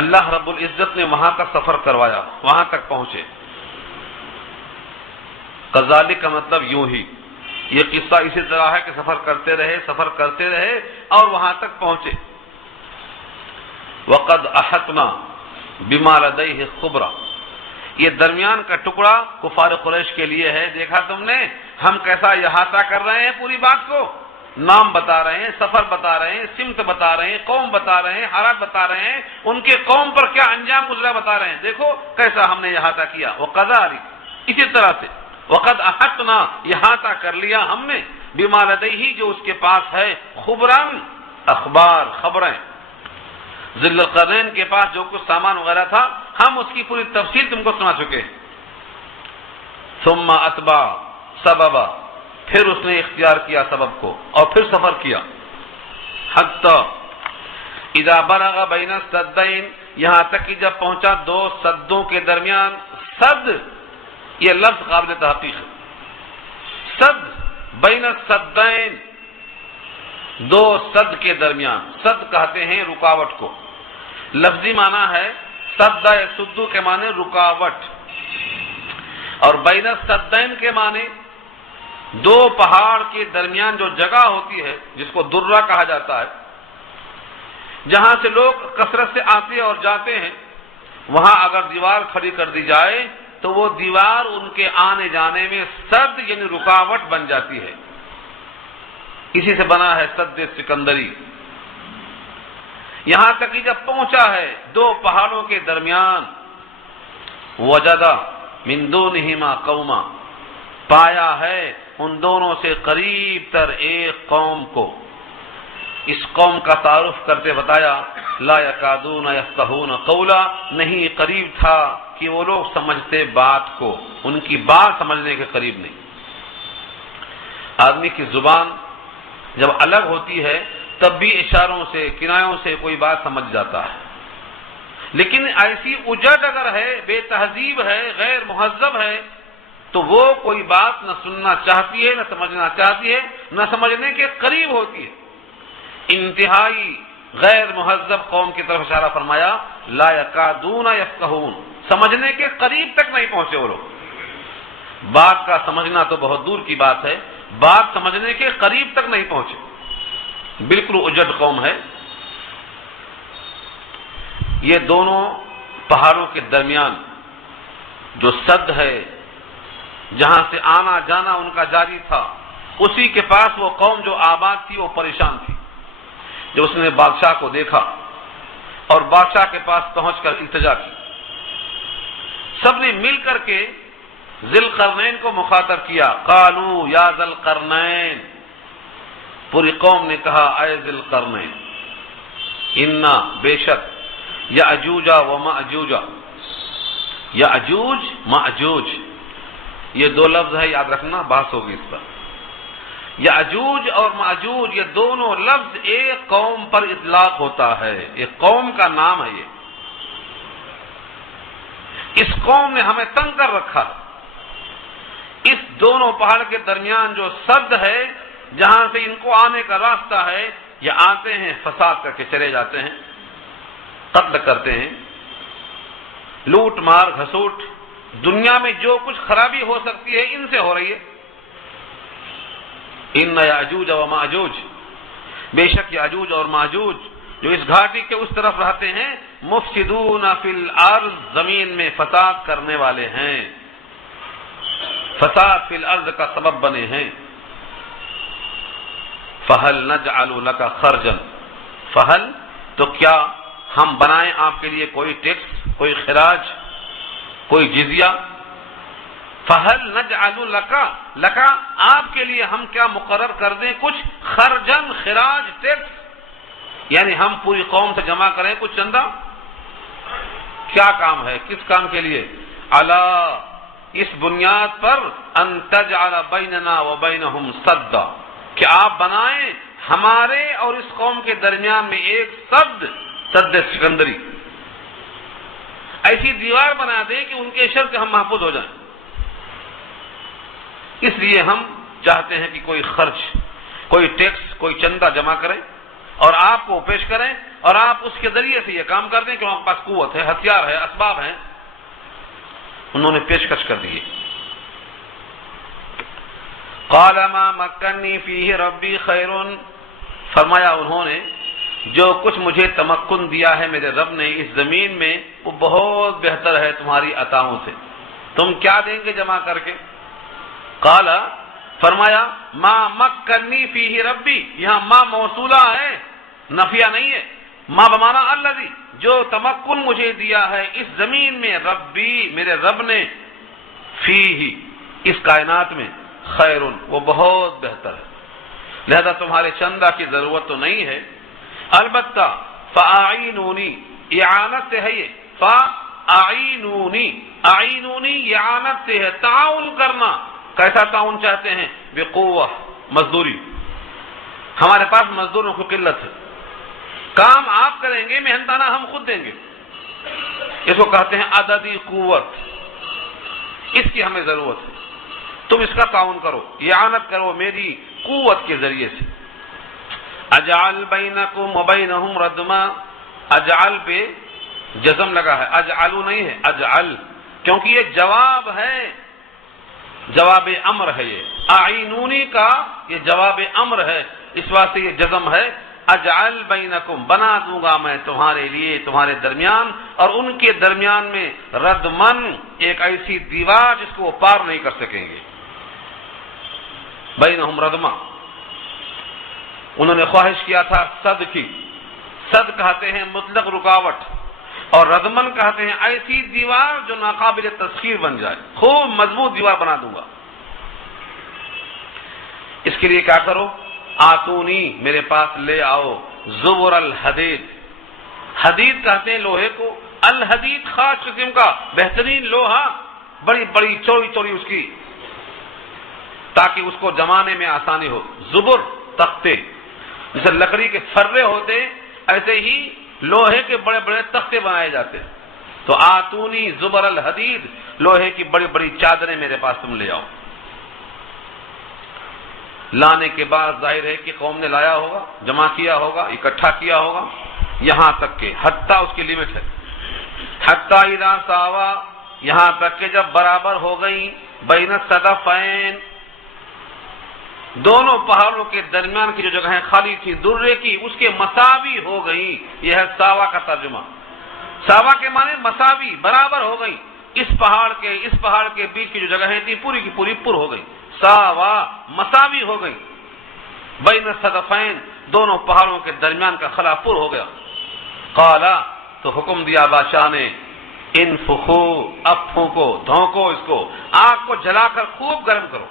اللہ رب العزت نے وہاں کا سفر کروایا، وہاں تک پہنچے۔ کذالک کا مطلب یوں ہی، یہ قصہ اسی طرح ہے کہ سفر کرتے رہے، سفر کرتے رہے اور وہاں تک پہنچے۔ وقد احطنا بما لدیہ خبرا، یہ درمیان کا ٹکڑا کفار قریش کے لیے ہے۔ دیکھا تم نے ہم کیسا احاطہ کر رہے ہیں پوری بات کو، نام بتا رہے ہیں، سفر بتا رہے ہیں، سمت بتا رہے ہیں، قوم بتا رہے ہیں، حالات بتا رہے ہیں، ان کے قوم پر کیا انجام گزرا بتا رہے ہیں، دیکھو کیسا ہم نے احاطہ کیا۔ وقذالک، اسی طرح سے وقد احطنا، احاطہ کر لیا ہم نے، بما لدیہ، جو اس کے پاس ہے، خبرن، اخبار، خبریں، ذل القرنین کے پاس جو کچھ سامان وغیرہ تھا ہم اس کی پوری تفصیل تم کو سنا چکے ہیں۔ ثم اتبع سببا، پھر اس نے اختیار کیا سبب کو اور پھر سفر کیا، حتی اذا بلغ بین السدین، یہاں تک کہ جب پہنچا دو سدوں کے درمیان۔ سد یہ لفظ قابل تحقیق ہے، سد بین السدین، دو سد کے درمیان، سد کہتے ہیں رکاوٹ کو، لفظی معنی ہے سد سدو کے معنی رکاوٹ، اور بین السدین کے معنی دو پہاڑ کے درمیان جو جگہ ہوتی ہے جس کو درہ کہا جاتا ہے، جہاں سے لوگ کثرت سے آتے اور جاتے ہیں، وہاں اگر دیوار کھڑی کر دی جائے تو وہ دیوار ان کے آنے جانے میں سد یعنی رکاوٹ بن جاتی ہے، اسی سے بنا ہے سد سکندری۔ یہاں تک کہ جب پہنچا ہے دو پہاڑوں کے درمیان، وجدا من دونہما قوما، پایا ہے ان دونوں سے قریب تر ایک قوم کو۔ اس قوم کا تعارف کرتے بتایا، لا یکادون یفقہون قولا، نہیں قریب تھا کہ وہ لوگ سمجھتے بات کو، ان کی بات سمجھنے کے قریب نہیں۔ آدمی کی زبان جب الگ ہوتی ہے تب بھی اشاروں سے، کنایوں سے کوئی بات سمجھ جاتا ہے، لیکن ایسی اجڑ اگر ہے، بے تہذیب ہے، غیر مہذب ہے، تو وہ کوئی بات نہ سننا چاہتی ہے، نہ سمجھنا چاہتی ہے، نہ سمجھنے کے قریب ہوتی ہے۔ انتہائی غیر مہذب قوم کی طرف اشارہ فرمایا، لا یکادون یفقہون، سمجھنے کے قریب تک نہیں پہنچے وہ لوگ۔ بات کا سمجھنا تو بہت دور کی بات ہے، بات سمجھنے کے قریب تک نہیں پہنچے، بالکل اجڑ قوم ہے۔ یہ دونوں پہاڑوں کے درمیان جو سد ہے، جہاں سے آنا جانا ان کا جاری تھا، اسی کے پاس وہ قوم جو آباد تھی وہ پریشان تھی۔ جب اس نے بادشاہ کو دیکھا اور بادشاہ کے پاس پہنچ کر التجا کی، سب نے مل کر کے ذی القرنین کو مخاطب کیا، قالوا یا ذی القرنین، پوری قوم نے کہا اے ذی القرنین، انا بے شک یاجوج و ماجوج، یاجوج ماجوج، یہ دو لفظ ہے، یاد رکھنا، بحث ہوگی اس پر۔ یاجوج اور ماجوج یہ دونوں لفظ ایک قوم پر اطلاق ہوتا ہے، ایک قوم کا نام ہے۔ یہ اس قوم نے ہمیں تنگ کر رکھا ہے۔ اس دونوں پہاڑ کے درمیان جو سد ہے، جہاں سے ان کو آنے کا راستہ ہے، یہ آتے ہیں فساد کر کے چلے جاتے ہیں، قتل کرتے ہیں، لوٹ مار گھسوٹ، دنیا میں جو کچھ خرابی ہو سکتی ہے ان سے ہو رہی ہے۔ ان یاجوج و ماجوج، بے شک یاجوج اور ماجوج جو اس گھاٹی کے اس طرف رہتے ہیں، مفسدون فی الارض، زمین میں فساد کرنے والے ہیں، فساد فی الارض کا سبب بنے ہیں۔ فہل نجعل لک خرجا، فہل تو کیا ہم بنائیں آپ کے لیے کوئی ٹیکس، کوئی خراج، کوئی جزیہ؟ فہل نجعل لک، آپ کے لیے ہم کیا مقرر کر دیں کچھ خرجن، خراج، ٹیکس، یعنی ہم پوری قوم سے جمع کریں کچھ چندہ؟ کیا کام ہے، کس کام کے لیے؟ الا، اس بنیاد پر ان تجعل بیننا و بینہم سدا، کہ آپ بنائیں ہمارے اور اس قوم کے درمیان میں ایک سد سکندری، ایسی دیوار بنا دیں کہ ان کے شر سے ہم محفوظ ہو جائیں۔ اس لیے ہم چاہتے ہیں کہ کوئی خرچ، کوئی ٹیکس، کوئی چندہ جمع کریں اور آپ کو پیش کریں، اور آپ اس کے ذریعے سے یہ کام کر دیں کہ وہاں پاس قوت ہے، ہتھیار ہے، اسباب ہیں۔ انہوں نے پیشکش کر دیے۔ قال ما مکنی فیہ ربی خیر، فرمایا انہوں نے جو کچھ مجھے تمکن دیا ہے میرے رب نے اس زمین میں، وہ بہت بہتر ہے تمہاری عطاؤں سے، تم کیا دیں گے جمع کر کے؟ قال، فرمایا ما مکنی فیہ ربی، یہاں ما موصولہ ہے، نفیہ نہیں ہے، ما بمانا الذی، جو تمکن مجھے دیا ہے اس زمین میں، ربی میرے رب نے، فیہ اس کائنات میں، خیر وہ بہت بہتر ہے، لہذا تمہارے چندہ کی ضرورت تو نہیں ہے۔ البتہ فاعینونی، اعانت سے ہے یہ، فاعینونی، اعینونی اعانت سے ہے، تعاون کرنا۔ کیسا تعاون چاہتے ہیں؟ بقوہ، مزدوری، ہمارے پاس مزدوروں کی قلت ہے، کام آپ کریں گے، محنتانہ ہم خود دیں گے، اس کو کہتے ہیں عددی قوت، اس کی ہمیں ضرورت ہے، تم اس کا تعاون کرو، اعانت کرو میری قوت کے ذریعے سے۔ اجعل بینکم و بینہم ردما، اجعل پہ جزم لگا ہے، اجعلو نہیں ہے، اجعل، کیونکہ یہ جواب ہے، جواب امر ہے، یہ اعینونی کا یہ جواب امر ہے، اس واسطے یہ جزم ہے۔ اجعل بینکم، بنا دوں گا میں تمہارے لیے، تمہارے درمیان اور ان کے درمیان میں، ردمن ایک ایسی دیوار جس کو وہ پار نہیں کر سکیں گے، بینہم ردما۔ انہوں نے خواہش کیا تھا صد کی، صد کہتے ہیں مطلق رکاوٹ، اور ردمن کہتے ہیں ایسی دیوار جو ناقابل تسخیر بن جائے، خوب مضبوط دیوار بنا دوں گا۔ اس کے لیے کیا کرو؟ آتونی، میرے پاس لے آؤ، زبر الحدید، حدید کہتے ہیں لوہے کو، الحدید خاص قسم کا بہترین لوہا، بڑی بڑی چوڑی چوڑی اس کی، تاکہ اس کو جمانے میں آسانی ہو۔ زبر تختے، جیسے لکڑی کے فرے ہوتے ایسے ہی لوہے کے بڑے بڑے تختے بنائے جاتے ہیں. تو آتونی زبر الحدید، لوہے کی بڑی بڑی چادریں میرے پاس تم لے آؤ. لانے کے بعد ظاہر ہے کہ قوم نے لایا ہوگا، جمع کیا ہوگا، اکٹھا کیا ہوگا، یہاں تک کہ حتیٰ اس کی لمٹ ہے، حتیٰ اذا ساوا، یہاں تک کہ جب برابر ہو گئی بین الصدفین، دونوں پہاڑوں کے درمیان کی جو جگہیں خالی تھی درے کی، اس کے مساوی ہو گئی. یہ ہے ساوا کا ترجمہ. ساوا کے معنی مساوی، برابر ہو گئی. اس پہاڑ کے بیچ کی جو جگہیں تھی پوری کی پوری پر ہو گئی. ساوا مساوی ہو گئی. بین الصدفین، دونوں پہاڑوں کے درمیان کا خلا پر ہو گیا. قالا، تو حکم دیا بادشاہ نے، انفخو، اب پھونکو، دھونکو اس کو، آگ کو جلا کر خوب گرم کرو.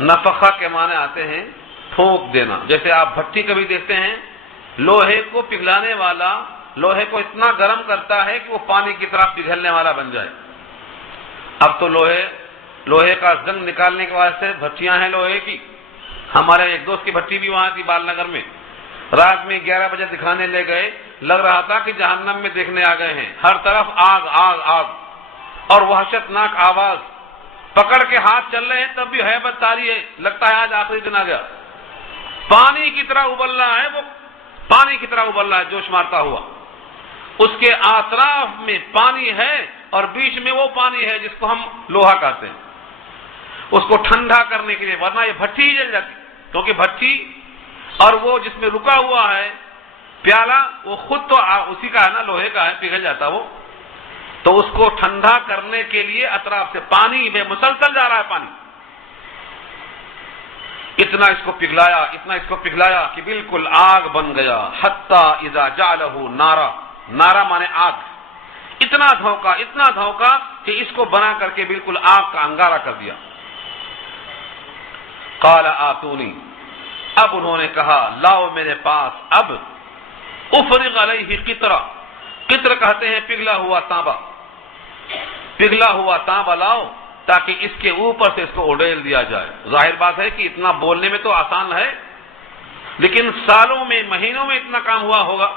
نفخہ کے معنی آتے ہیں پھونک دینا. جیسے آپ بھٹی کبھی دیکھتے ہیں، لوہے کو پگھلانے والا لوہے کو اتنا گرم کرتا ہے کہ وہ پانی کی طرح پگھلنے والا بن جائے. اب تو لوہے کا زنگ نکالنے کے واسطے بھٹیاں ہیں لوہے کی. ہمارے ایک دوست کی بھٹی بھی وہاں تھی بال نگر میں. رات میں 11 بجے دکھانے لے گئے، لگ رہا تھا کہ جہنم میں دیکھنے آ گئے ہیں. ہر طرف آگ آگ آگ اور وحشتناک آواز. پکڑ کے ہاتھ چل رہے ہیں تب بھی ہیبت طاری ہے، لگتا ہے آج آخری دن آ گیا. پانی کی طرح ابل رہا ہے، وہ پانی کی طرح ابل رہا ہے جوش مارتا ہوا. اس کے اطراف میں پانی ہے اور بیچ میں وہ پانی ہے جس کو ہم لوہا کہتے ہیں، اس کو ٹھنڈا کرنے کے لیے، ورنہ یہ بھٹی ہی جل جاتی. کیونکہ بھٹی اور وہ جس میں رکا ہوا ہے پیالہ، وہ خود تو اسی کا ہے نا، لوہے کا ہے، پگھل جاتا وہ. تو اس کو ٹھنڈا کرنے کے لیے اطراف سے پانی میں مسلسل جا رہا ہے پانی. اتنا اس کو پگھلایا کہ بالکل آگ بن گیا. حتی اذا جعلہ نارا، نارا مانے آگ. اتنا دھوکا کہ اس کو بنا کر کے بالکل آگ کا انگارہ کر دیا. قال آتونی، اب انہوں نے کہا لاؤ میرے پاس، اب افرغ علیہ قطرہ. قطر کہتے ہیں پگھلا ہوا تانبا. پگھلا ہوا تانبا لاؤ تاکہ اس کے اوپر سے اس کو اڈیل دیا جائے. ظاہر بات ہے کہ اتنا بولنے میں تو آسان ہے، لیکن سالوں میں، مہینوں میں اتنا کام ہوا ہوگا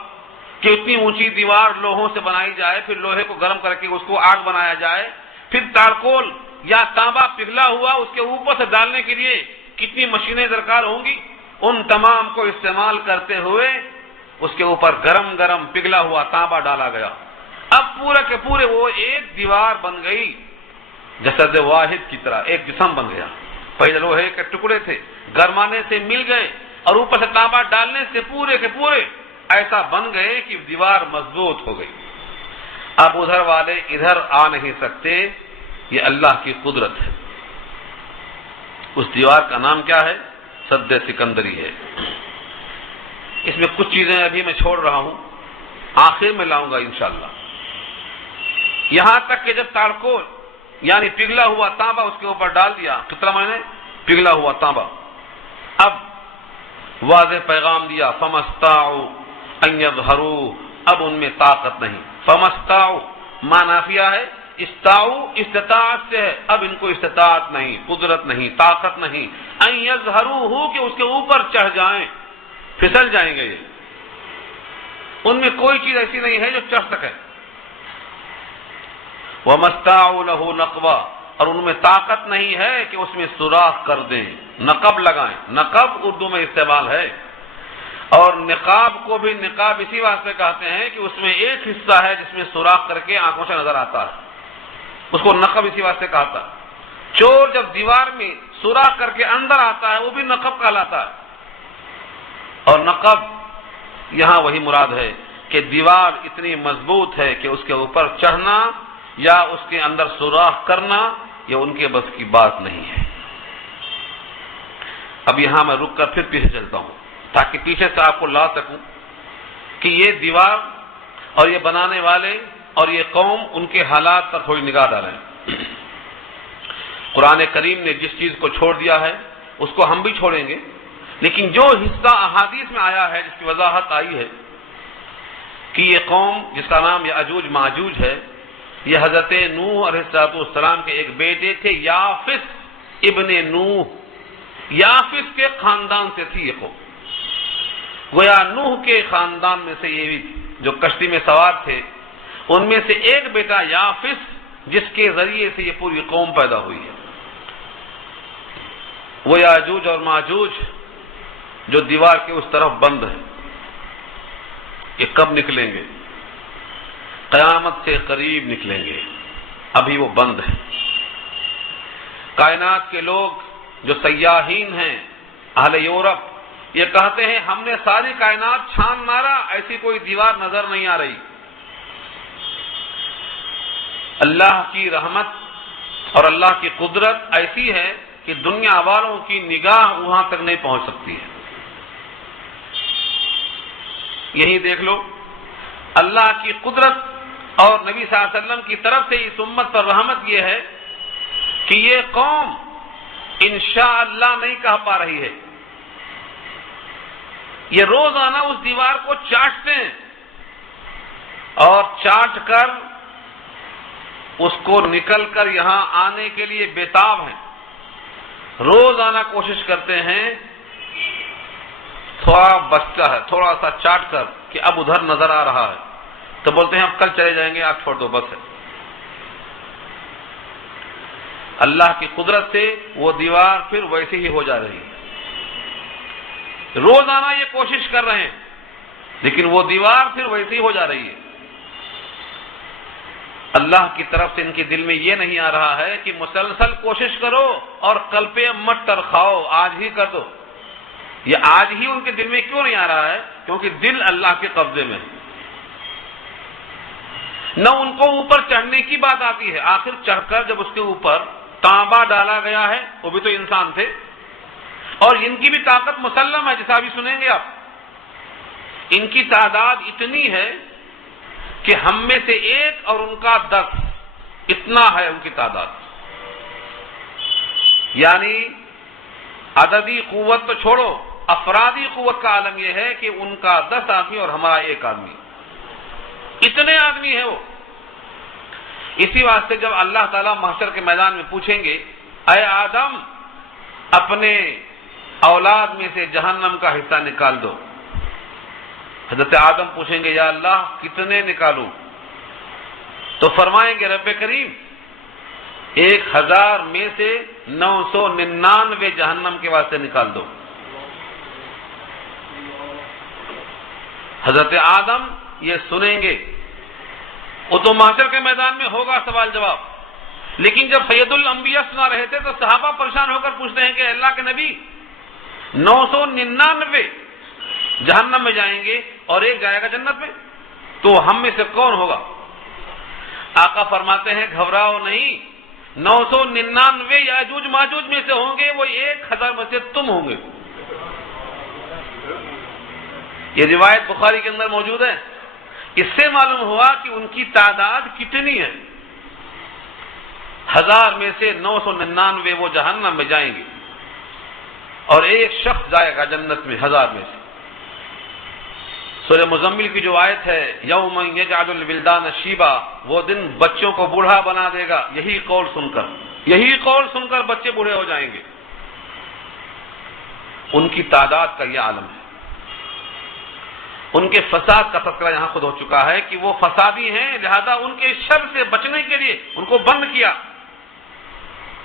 کہ اتنی اونچی دیوار لوہوں سے بنائی جائے، پھر لوہے کو گرم کر کے اس کو آگ بنایا جائے، پھر تارکول یا تانبا پگھلا ہوا اس کے اوپر سے ڈالنے کے لیے کتنی مشینیں درکار ہوں گی. ان تمام کو استعمال کرتے ہوئے اس کے اوپر گرم پگھلا ہوا تانبا ڈالا گیا. اب پورے کے پورے وہ ایک دیوار بن گئی، جسد واحد کی طرح ایک جسم بن گیا. پہلے لوہے کے ٹکڑے تھے، گرمانے سے مل گئے اور اوپر سے تانبا ڈالنے سے پورے کے پورے ایسا بن گئے کہ دیوار مضبوط ہو گئی. اب ادھر والے ادھر آ نہیں سکتے. یہ اللہ کی قدرت ہے. اس دیوار کا نام کیا ہے؟ سد سکندری ہے. اس میں کچھ چیزیں ابھی میں چھوڑ رہا ہوں، آخر میں لاؤں گا انشاءاللہ. یہاں تک کہ جب تارکول یعنی پگھلا ہوا تانبا اس کے اوپر ڈال دیا، کتنا میں نے پگھلا ہوا تانبا، اب واضح پیغام دیا، فمستطاعوا ان یظہروا، اب ان میں طاقت نہیں. فمستطاعوا ما نافیہ ہے، استطاعوا استطاعت سے ہے، اب ان کو استطاعت نہیں، قدرت نہیں، طاقت نہیں. ان یظہروہ کہ اس کے اوپر چڑھ جائیں، پھسل جائیں گے. یہ ان میں کوئی چیز ایسی نہیں ہے جو چڑھ سکے. وَمَسْتَاعُوا لَهُ نَقْبًا، اور ان میں طاقت نہیں ہے کہ اس میں سوراخ کر دیں، نقب لگائیں. نقب اردو میں استعمال ہے، اور نقاب کو بھی نقاب اسی واسطے کہتے ہیں کہ اس میں ایک حصہ ہے جس میں سوراخ کر کے آنکھوں سے نظر آتا ہے، اس کو نقب اسی واسطے کہتا ہے. چور جب دیوار میں سوراخ کر کے اندر آتا ہے وہ بھی نقب کہلاتا ہے. اور نقب یہاں وہی مراد ہے کہ دیوار اتنی مضبوط ہے کہ اس کے اوپر چڑھنا یا اس کے اندر سوراخ کرنا یہ ان کے بس کی بات نہیں ہے. اب یہاں میں رک کر پھر پیچھے چلتا ہوں تاکہ پیچھے سے آپ کو لا سکوں کہ یہ دیوار اور یہ بنانے والے اور یہ قوم ان کے حالات پر تھوڑی نگاہ ڈالیں. قرآن کریم نے جس چیز کو چھوڑ دیا ہے اس کو ہم بھی چھوڑیں گے، لیکن جو حصہ احادیث میں آیا ہے جس کی وضاحت آئی ہے کہ یہ قوم جس کا نام یاجوج ماجوج ہے، یہ حضرت نوح علیہ السلام کے ایک بیٹے تھے، یافس ابن نوح. یافس کے خاندان سے تھی یہ قوم. گویا نوح کے خاندان میں سے یہ بھی جو کشتی میں سوار تھے ان میں سے ایک بیٹا یافس جس کے ذریعے سے یہ پوری قوم پیدا ہوئی ہے۔ وہ یاجوج اور ماجوج جو دیوار کے اس طرف بند ہیں، یہ کب نکلیں گے؟ قیامت سے قریب نکلیں گے، ابھی وہ بند ہے۔ کائنات کے لوگ جو سیاحین ہیں، اہل یورپ، یہ کہتے ہیں ہم نے ساری کائنات چھان مارا، ایسی کوئی دیوار نظر نہیں آ رہی۔ اللہ کی رحمت اور اللہ کی قدرت ایسی ہے کہ دنیا والوں کی نگاہ وہاں تک نہیں پہنچ سکتی ہے۔ یہی دیکھ لو، اللہ کی قدرت اور نبی صلی اللہ علیہ وسلم کی طرف سے اس امت پر رحمت یہ ہے کہ یہ قوم انشاءاللہ نہیں کہہ پا رہی ہے۔ یہ روزانہ اس دیوار کو چاٹتے ہیں اور چاٹ کر اس کو نکل کر یہاں آنے کے لیے بےتاب ہیں۔ روزانہ کوشش کرتے ہیں، تھوڑا بچتا ہے، تھوڑا سا چاٹ کر کہ اب ادھر نظر آ رہا ہے تو بولتے ہیں اب کل چلے جائیں گے، آپ چھوڑ دو، بس ہے۔ اللہ کی قدرت سے وہ دیوار پھر ویسے ہی ہو جا رہی ہے۔ روزانہ یہ کوشش کر رہے ہیں لیکن وہ دیوار پھر ویسے ہی ہو جا رہی ہے۔ اللہ کی طرف سے ان کے دل میں یہ نہیں آ رہا ہے کہ مسلسل کوشش کرو اور کل پہ مت ٹرخاؤ، آج ہی کر دو۔ یہ آج ہی ان کے دل میں کیوں نہیں آ رہا ہے؟ کیونکہ دل اللہ کے قبضے میں ہے۔ نہ ان کو اوپر چڑھنے کی بات آتی ہے، آخر چڑھ کر جب اس کے اوپر تانبا ڈالا گیا ہے، وہ بھی تو انسان تھے، اور ان کی بھی طاقت مسلم ہے، جیسا بھی سنیں گے آپ۔ ان کی تعداد اتنی ہے کہ ہم میں سے ایک اور ان کا 10، اتنا ہے ان کی تعداد۔ یعنی عددی قوت تو چھوڑو، افرادی قوت کا عالم یہ ہے کہ ان کا 10 آدمی اور ہمارا 1 آدمی، اتنے آدمی ہیں وہ۔ اسی واسطے جب اللہ تعالیٰ محشر کے میدان میں پوچھیں گے اے آدم اپنے اولاد میں سے جہنم کا حصہ نکال دو، حضرت آدم پوچھیں گے یا اللہ کتنے نکالوں؟ تو فرمائیں گے رب کریم 1000 میں سے 999 جہنم کے واسطے نکال دو۔ حضرت آدم یہ سنیں گے، وہ تو محشر کے میدان میں ہوگا سوال جواب، لیکن جب سید الانبیاء سنا رہے تھے تو صحابہ پریشان ہو کر پوچھتے ہیں کہ اللہ کے نبی 999 جہنم میں جائیں گے اور 1 جائے گا جنت میں، تو ہم میں سے کون ہوگا؟ آقا فرماتے ہیں گھبراؤ نہیں، 999 یاجوج ماجوج میں سے ہوں گے، وہ 1000 میں سے تم ہوں گے۔ یہ روایت بخاری کے اندر موجود ہے۔ اس سے معلوم ہوا کہ ان کی تعداد کتنی ہے۔ 1000 میں سے 999 وہ جہنم میں جائیں گے اور 1 شخص جائے گا جنت میں 1000 میں سے۔ سورہ مزمل کی جو آیت ہے یوم یجعل الولدان شیبا، وہ دن بچوں کو بوڑھا بنا دے گا، یہی قول سن کر بچے بوڑھے ہو جائیں گے۔ ان کی تعداد کا یہ عالم ہے۔ ان کے فساد کا تذکرہ یہاں خود ہو چکا ہے کہ وہ فسادی ہیں، لہذا ان کے شر سے بچنے کے لیے ان کو بند کیا۔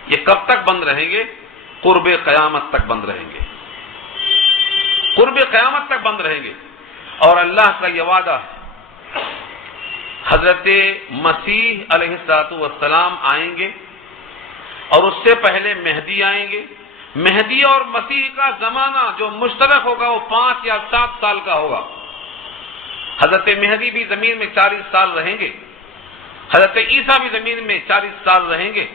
یہ کب تک بند رہیں گے؟ قرب قیامت تک بند رہیں گے، قرب قیامت تک بند رہیں گے۔ اور اللہ کا یہ وعدہ ہے، حضرت مسیح علیہ السلام آئیں گے اور اس سے پہلے مہدی آئیں گے۔ مہدی اور مسیح کا زمانہ جو مشترک ہوگا وہ 5 یا 7 سال کا ہوگا۔ حضرت مہدی بھی زمین میں 40 سال رہیں گے، حضرت عیسیٰ بھی زمین میں 40 سال رہیں گے،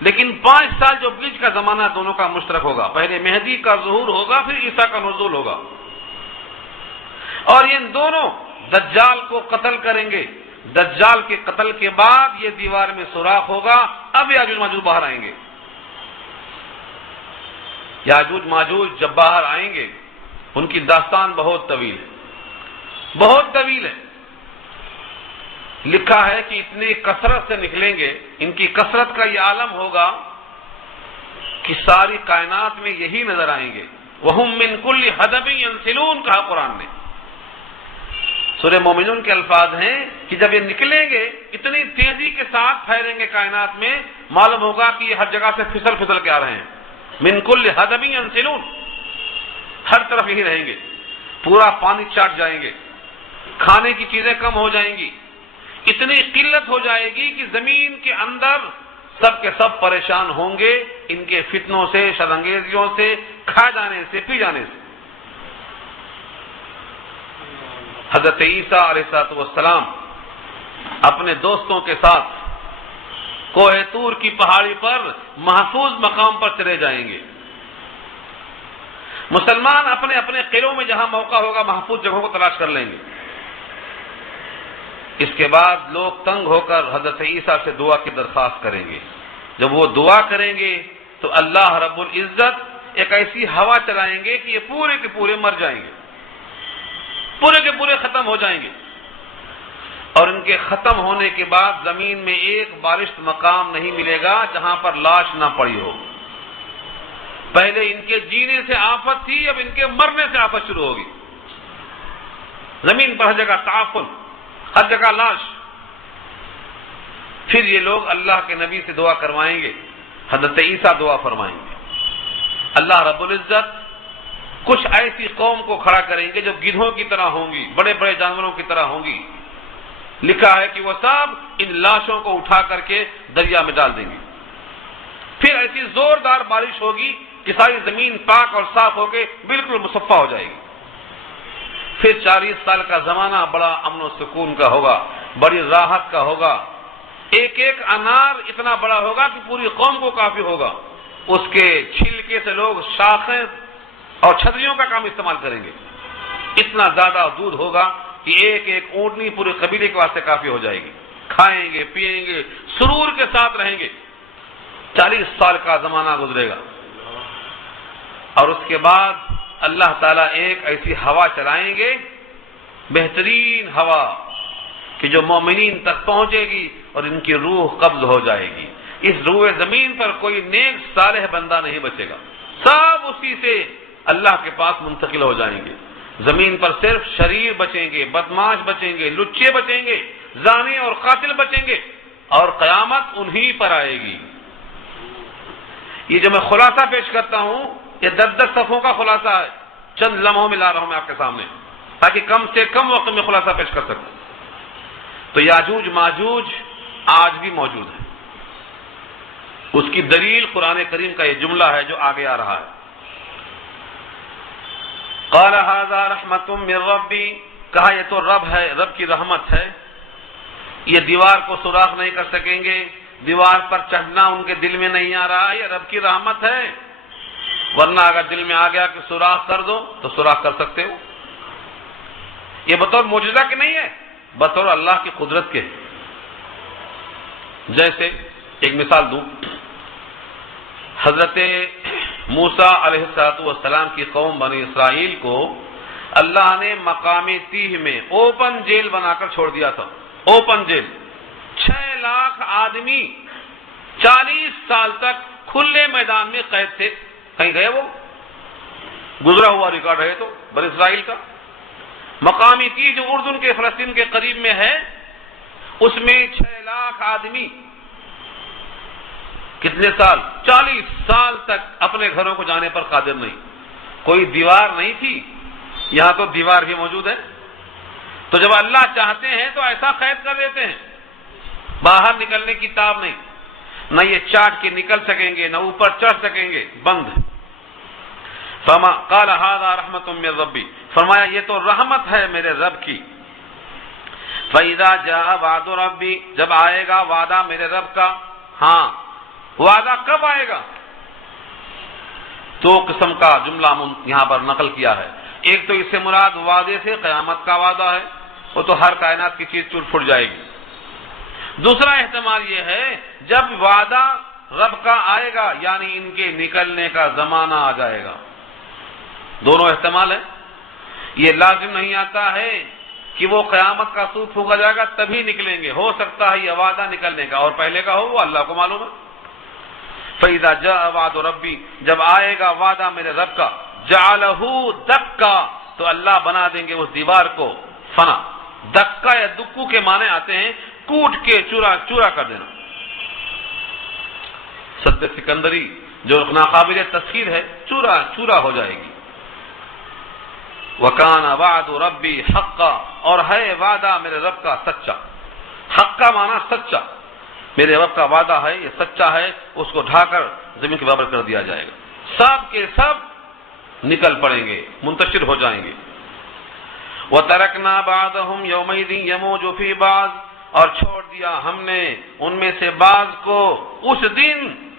لیکن 5 سال جو بیچ کا زمانہ دونوں کا مشترک ہوگا، پہلے مہدی کا ظہور ہوگا پھر عیسیٰ کا نزول ہوگا، اور یہ دونوں دجال کو قتل کریں گے۔ دجال کے قتل کے بعد یہ دیوار میں سوراخ ہوگا، اب یاجوج ماجوج باہر آئیں گے۔ یاجوج ماجوج جب باہر آئیں گے ان کی داستان بہت طویل ہے، بہت طویل ہے۔ لکھا ہے کہ اتنی کثرت سے نکلیں گے، ان کی کثرت کا یہ عالم ہوگا کہ ساری کائنات میں یہی نظر آئیں گے۔ وَهُمْ مِنْ كُلِّ حَدَبٍ يَنْسِلُونَ کہا قرآن نے۔ سورہ مومنون کے الفاظ ہیں کہ جب یہ نکلیں گے اتنی تیزی کے ساتھ پھیلیں گے کائنات میں، معلوم ہوگا کہ یہ ہر جگہ سے پھسل پھسل کے آ رہے ہیں۔ مِنْ كُلِّ حَدَبٍ يَنْسِلُونَ، ہر طرف یہی رہیں گے، پورا پانی چاٹ جائیں گے، کھانے کی چیزیں کم ہو جائیں گی، اتنی قلت ہو جائے گی کہ زمین کے اندر سب کے سب پریشان ہوں گے ان کے فتنوں سے، شرانگیزیوں سے، کھا جانے سے، پی جانے سے۔ حضرت عیسیٰ علیہ السلام اپنے دوستوں کے ساتھ کوہ طور کی پہاڑی پر محفوظ مقام پر چلے جائیں گے۔ مسلمان اپنے اپنے قلعوں میں جہاں موقع ہوگا محفوظ جگہوں کو تلاش کر لیں گے۔ اس کے بعد لوگ تنگ ہو کر حضرت عیسیٰ سے دعا کی درخواست کریں گے۔ جب وہ دعا کریں گے تو اللہ رب العزت ایک ایسی ہوا چلائیں گے کہ یہ پورے کے پورے مر جائیں گے، پورے کے پورے ختم ہو جائیں گے، اور ان کے ختم ہونے کے بعد زمین میں ایک بارش مقام نہیں ملے گا جہاں پر لاش نہ پڑی ہو۔ پہلے ان کے جینے سے آفت تھی، اب ان کے مرنے سے آفت شروع ہوگی۔ زمین پر ہر جگہ تعفن، ہر جگہ لاش۔ پھر یہ لوگ اللہ کے نبی سے دعا کروائیں گے، حضرت عیسیٰ دعا فرمائیں گے۔ اللہ رب العزت کچھ ایسی قوم کو کھڑا کریں گے جو گدھوں کی طرح ہوں گی، بڑے بڑے جانوروں کی طرح ہوں گی۔ لکھا ہے کہ وہ سب ان لاشوں کو اٹھا کر کے دریا میں ڈال دیں گے۔ پھر ایسی زوردار بارش ہوگی کہ ساری زمین پاک اور صاف ہو کے بالکل مصفا ہو جائے گی۔ پھر 40 سال کا زمانہ بڑا امن و سکون کا ہوگا، بڑی راحت کا ہوگا۔ ایک ایک انار اتنا بڑا ہوگا کہ پوری قوم کو کافی ہوگا۔ اس کے چھلکے سے لوگ شاخیں اور چھتریوں کا کام استعمال کریں گے۔ اتنا زیادہ دودھ ہوگا کہ ایک ایک اونٹنی پورے قبیلے کے واسطے کافی ہو جائے گی۔ کھائیں گے، پیئیں گے، سرور کے ساتھ رہیں گے۔ 40 سال کا زمانہ گزرے گا، اور اس کے بعد اللہ تعالیٰ ایک ایسی ہوا چلائیں گے، بہترین ہوا کہ جو مومنین تک پہنچے گی اور ان کی روح قبض ہو جائے گی۔ اس روح زمین پر کوئی نیک صالح بندہ نہیں بچے گا، سب اسی سے اللہ کے پاس منتقل ہو جائیں گے۔ زمین پر صرف شریر بچیں گے، بدماش بچیں گے، لچے بچیں گے، زانی اور قاتل بچیں گے، اور قیامت انہی پر آئے گی۔ یہ جو میں خلاصہ پیش کرتا ہوں یہ 10 صفحوں کا خلاصہ ہے، چند لمحوں میں لا رہا ہوں میں آپ کے سامنے تاکہ کم سے کم وقت میں خلاصہ پیش کر سکوں۔ تو یاجوج ماجوج آج بھی موجود ہے، اس کی دلیل قرآن کریم کا یہ جملہ ہے جو آگے آ رہا ہے۔ قال هذا رحمت من ربی، کہا یہ تو رب ہے، رب کی رحمت ہے، یہ دیوار کو سوراخ نہیں کر سکیں گے، دیوار پر چڑھنا ان کے دل میں نہیں آ رہا، یہ رب کی رحمت ہے، ورنہ اگر دل میں آ گیا کہ سوراخ کر دو تو سوراخ کر سکتے ہو۔ یہ بطور معجزہ کے نہیں ہے، بطور اللہ کی قدرت کے۔ جیسے ایک مثال دوں، حضرت موسیٰ علیہ السلام کی قوم بنی اسرائیل کو اللہ نے مقام تیہ میں اوپن جیل بنا کر چھوڑ دیا تھا، اوپن جیل۔ 6 لاکھ آدمی 40 سال تک کھلے میدان میں قید تھے۔ کہیں گئے وہ؟ گزرا ہوا ریکارڈ ہے تو بنی اسرائیل کا۔ مقامی تیہ جو اردن کے فلسطین کے قریب میں ہے، اس میں 6 لاکھ آدمی کتنے سال؟ 40 سال تک اپنے گھروں کو جانے پر قادر نہیں۔ کوئی دیوار نہیں تھی، یہاں تو دیوار بھی موجود ہے۔ تو جب اللہ چاہتے ہیں تو ایسا قید کر دیتے ہیں، باہر نکلنے کی تاب نہیں، نہ یہ چاٹ کے نکل سکیں گے، نہ اوپر چڑھ سکیں گے، بند۔ فما قال هذا رحمت من ربی، فرمایا یہ تو رحمت ہے میرے رب کی۔ فاذا جاء وعد ربی، جب آئے گا وعدہ میرے رب کا۔ ہاں، وعدہ کب آئے گا؟ 2 قسم کا جملہ یہاں پر نقل کیا ہے۔ ایک تو اس سے مراد وعدے سے قیامت کا وعدہ ہے، وہ تو ہر کائنات کی چیز ٹوٹ پھٹ جائے گی۔ دوسرا احتمال یہ ہے جب وعدہ رب کا آئے گا، یعنی ان کے نکلنے کا زمانہ آ جائے گا۔ دونوں احتمال ہیں۔ یہ لازم نہیں آتا ہے کہ وہ قیامت کا سور پھونکا جائے گا تبھی نکلیں گے، ہو سکتا ہے یہ وعدہ نکلنے کا اور پہلے کا ہو، وہ اللہ کو معلوم ہے۔ فَإِذَا جَاءَ وَعْدُ رَبِّي، جب آئے گا وعدہ میرے رب کا، جعلہ دکا، تو اللہ بنا دیں گے اس دیوار کو فنا۔ دکا یا دکو کے معنی آتے ہیں کوٹ کے چورا چورا کر دینا۔ سد سکندری جو ناقابل تسخیر ہے چورا چورا ہو جائے گی۔ وَكَانَ وَعْدُ رَبِّي حَقًّا، اور ہے وعدہ میرے رب کا سچا۔ حق کا معنی سچا، میرے رب کا وعدہ ہے یہ سچا ہے، اس کو ڈھا کر زمین کے برابر کر دیا جائے گا، سب کے سب نکل پڑیں گے، منتشر ہو جائیں گے۔ وَتَرَكْنَا بَعْضَهُمْ يَوْمَئِذٍ يَمُوجُ فِي بَعْضٍ، اور چھوڑ دیا ہم نے ان میں سے بعض کو اس دن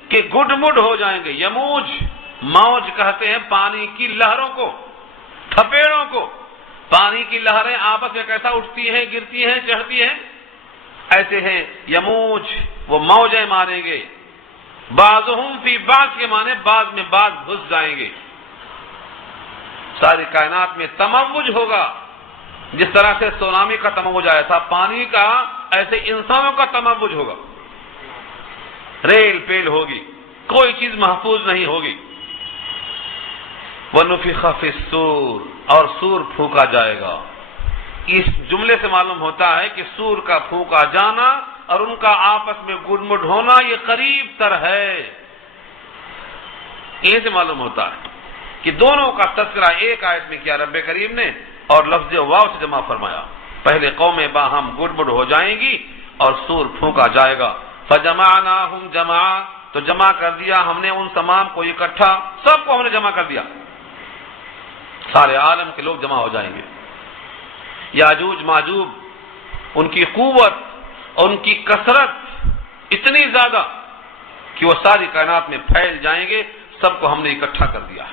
کہ گڈ مڈ ہو جائیں گے۔ یموج، موج کہتے ہیں پانی کی لہروں کو، تھپیڑوں کو۔ پانی کی لہریں آپس میں کیسا اٹھتی ہیں، گرتی ہیں، چڑھتی ہیں، ایسے ہیں یموج، وہ موجیں ماریں گے۔ بعضهم فی بعض کے معنی بعض میں بعض گھس جائیں گے۔ ساری کائنات میں تموج ہوگا، جس طرح سے سونامی کا تموج آیا تھا پانی کا، ایسے انسانوں کا تموج ہوگا۔ ریل پیل ہوگی، کوئی چیز محفوظ نہیں ہوگی۔ وَنُفِخَ فِي الصُّورِ، اور سور پھونکا جائے گا۔ اس جملے سے معلوم ہوتا ہے کہ سور کا پھونکا جانا اور ان کا آپس میں گڈ مڈ ہونا یہ قریب تر ہے۔ یہ سے معلوم ہوتا ہے کہ دونوں کا تذکرہ ایک آیت میں کیا رب کریم نے، اور لفظ واو سے جمع فرمایا۔ پہلے قومیں باہم گڈ مڈ ہو جائیں گی اور سور پھونکا جائے گا۔ فَجَمَعْنَاهُمْ جَمْعًا، تو جمع کر دیا ہم نے ان تمام کو اکٹھا، سب کو ہم نے جمع کر دیا، سارے عالم کے لوگ جمع ہو جائیں گے۔ یاجوج ماجوج ان کی قوت اور ان کی کثرت اتنی زیادہ کہ وہ ساری کائنات میں پھیل جائیں گے، سب کو ہم نے اکٹھا کر دیا۔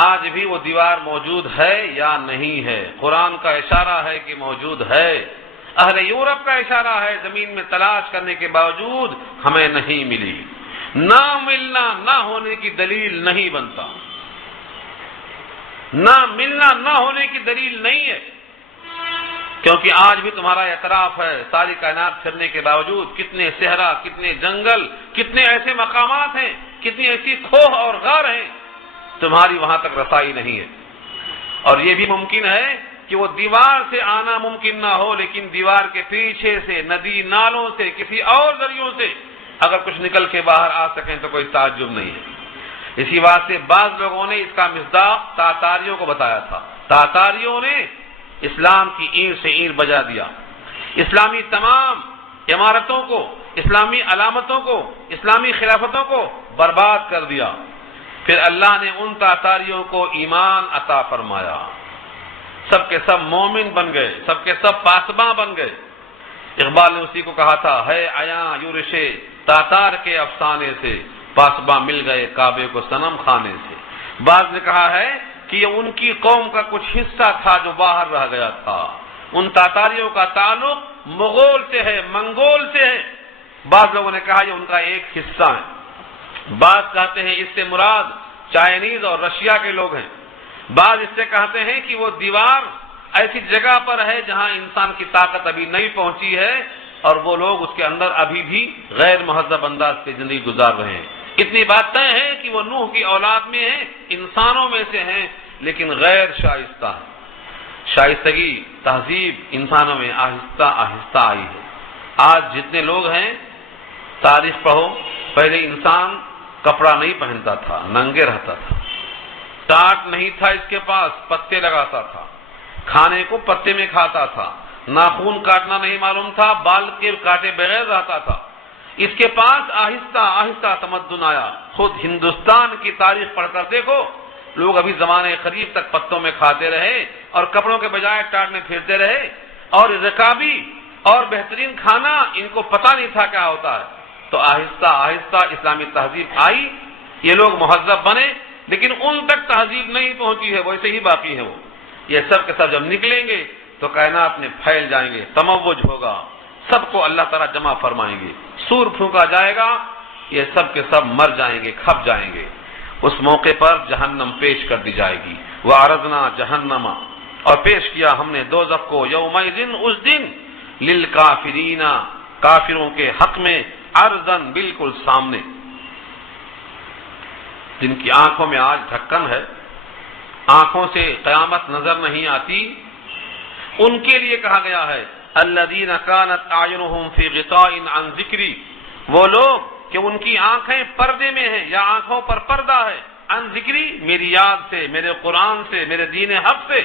آج بھی وہ دیوار موجود ہے یا نہیں ہے؟ قرآن کا اشارہ ہے کہ موجود ہے۔ اہل یورپ کا اشارہ ہے، زمین میں تلاش کرنے کے باوجود ہمیں نہیں ملی۔ نہ ملنا نہ ہونے کی دلیل نہیں بنتا، نہ ملنا نہ ہونے کی دلیل نہیں ہے، کیونکہ آج بھی تمہارا اعتراف ہے ساری کائنات پھرنے کے باوجود کتنے صحرا، کتنے جنگل، کتنے ایسے مقامات ہیں، کتنی ایسی کھوہ اور غار ہیں، تمہاری وہاں تک رسائی نہیں ہے۔ اور یہ بھی ممکن ہے کہ وہ دیوار سے آنا ممکن نہ ہو، لیکن دیوار کے پیچھے سے، ندی نالوں سے، کسی اور ذریعوں سے اگر کچھ نکل کے باہر آ سکیں تو کوئی تعجب نہیں ہے۔ اسی بات سے بعض لوگوں نے اس کا مصداق تاتاریوں کو بتایا تھا۔ تاتاریوں نے اسلام کی اینٹ سے اینٹ بجا دیا، اسلامی تمام عمارتوں کو، اسلامی علامتوں کو، اسلامی خلافتوں کو برباد کر دیا۔ پھر اللہ نے ان تاتاریوں کو ایمان عطا فرمایا، سب کے سب مومن بن گئے، سب کے سب پاسباں بن گئے۔ اقبال نے اسی کو کہا تھا، ہے عیاں یورش تاتار کے افسانے سے، پاسباں مل گئے کعبے کو صنم خانے سے۔ بعض نے کہا ہے کہ یہ ان کی قوم کا کچھ حصہ تھا جو باہر رہ گیا تھا۔ ان تاتاریوں کا تعلق مغول سے ہے، منگول سے ہے۔ بعض لوگوں نے کہا یہ ان کا ایک حصہ ہے، بعض کہتے ہیں اس سے مراد چائنیز اور رشیا کے لوگ ہیں، بعض اس سے کہتے ہیں کہ وہ دیوار ایسی جگہ پر ہے جہاں انسان کی طاقت ابھی نہیں پہنچی ہے اور وہ لوگ اس کے اندر ابھی بھی غیر مہذب انداز سے زندگی گزار رہے ہیں۔ اتنی بات طے ہے کہ وہ نوح کی اولاد میں ہیں، انسانوں میں سے ہیں، لیکن غیر شائستہ ہے۔ شائستگی، تہذیب انسانوں میں آہستہ آہستہ آئی ہے۔ آج جتنے لوگ ہیں، تاریخ پڑھو، پہلے انسان کپڑا نہیں پہنتا تھا، ننگے رہتا تھا، ٹاٹ نہیں تھا اس کے پاس، پتے لگاتا تھا، کھانے کو پتے میں کھاتا تھا، ناخون کاٹنا نہیں معلوم تھا، بال کے کاٹے بغیر رہتا تھا۔ اس کے پاس آہستہ آہستہ تمدن آیا۔ خود ہندوستان کی تاریخ پڑھ کر دیکھو، لوگ ابھی زمانے قریب تک پتوں میں کھاتے رہے اور کپڑوں کے بجائے ٹاٹ میں پھرتے رہے، اور رکابی اور بہترین کھانا ان کو پتہ نہیں تھا کیا ہوتا ہے۔ تو آہستہ آہستہ اسلامی تہذیب آئی، یہ لوگ مہذب بنے، لیکن ان تک تہذیب نہیں پہنچی ہے، ویسے ہی باقی ہے وہ۔ یہ سب کے سب جب نکلیں گے تو کائنات میں پھیل جائیں گے، تموج ہوگا، سب کو اللہ تعالیٰ جمع فرمائیں گے، سور پھونکا جائے گا، یہ سب کے سب مر جائیں گے، کھپ جائیں گے۔ اس موقع پر جہنم پیش کر دی جائے گی، وَعَرَضْنَا جَهَنَّمَ، اور پیش کیا ہم نے دوزخ کو، یومئذ اس دن، للکافرین کافروں کے حق میں، عرضاً بالکل سامنے۔ جن کی آنکھوں میں آج ڈھکن ہے، آنکھوں سے قیامت نظر نہیں آتی، ان کے لیے کہا گیا ہے الذین کانت اعینہم فی غطاء عن ذکری، وہ لوگ کہ ان کی آنکھیں پردے میں ہیں یا آنکھوں پر پردہ ہے، عن ذکری میری یاد سے، میرے قرآن سے، میرے دین حق سے،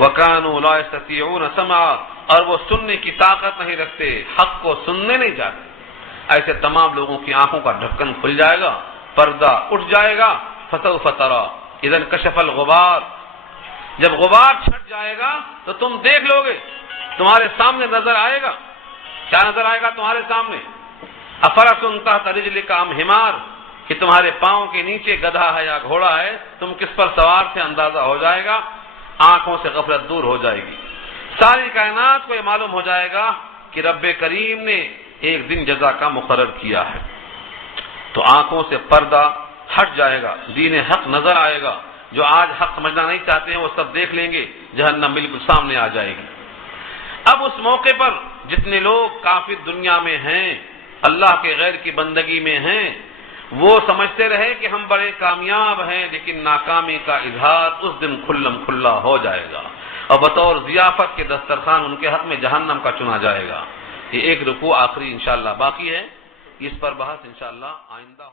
وَكَانُوا لَا يَسْتَطِيعُونَ سَمْعًا، اور وہ سننے کی طاقت نہیں رکھتے، حق کو سننے نہیں جاتے۔ ایسے تمام لوگوں کی آنکھوں کا ڈھکن کھل جائے گا، پردہ اٹھ جائے گا، فَسَوْفَ تَرَىٰ اِذَا انكَشَفَ الْغُبَارُ، جب غبار چھٹ جائے گا تو تم دیکھ لو گے، تمہارے سامنے نظر آئے گا۔ کیا نظر آئے گا تمہارے سامنے؟ اَفَرَسٌ تَحْتَ رِجْلِكَ أَمْ حِمَارٌ، کہ تمہارے پاؤں کے نیچے گدھا ہے یا گھوڑا ہے، تم کس پر سوار سے اندازہ ہو جائے گا، آنکھوں سے غفلت دور ہو جائے گی۔ ساری کائنات کو یہ معلوم ہو جائے گا کہ رب کریم نے ایک دن جزا کا مقرر کیا ہے، تو آنکھوں سے پردہ ہٹ جائے گا، دین حق نظر آئے گا، جو آج حق سمجھنا نہیں چاہتے ہیں وہ سب دیکھ لیں گے، جہنم بالکل سامنے آ جائے گی۔ اب اس موقع پر جتنے لوگ کافر دنیا میں ہیں، اللہ کے غیر کی بندگی میں ہیں، وہ سمجھتے رہے کہ ہم بڑے کامیاب ہیں، لیکن ناکامی کا اظہار اس دن کھلم کھلا ہو جائے گا، اور بطور ضیافت کے دسترخوان ان کے حق میں جہنم کا چنا جائے گا۔ یہ ایک رکوع آخری انشاءاللہ باقی ہے، اس پر بحث انشاءاللہ آئندہ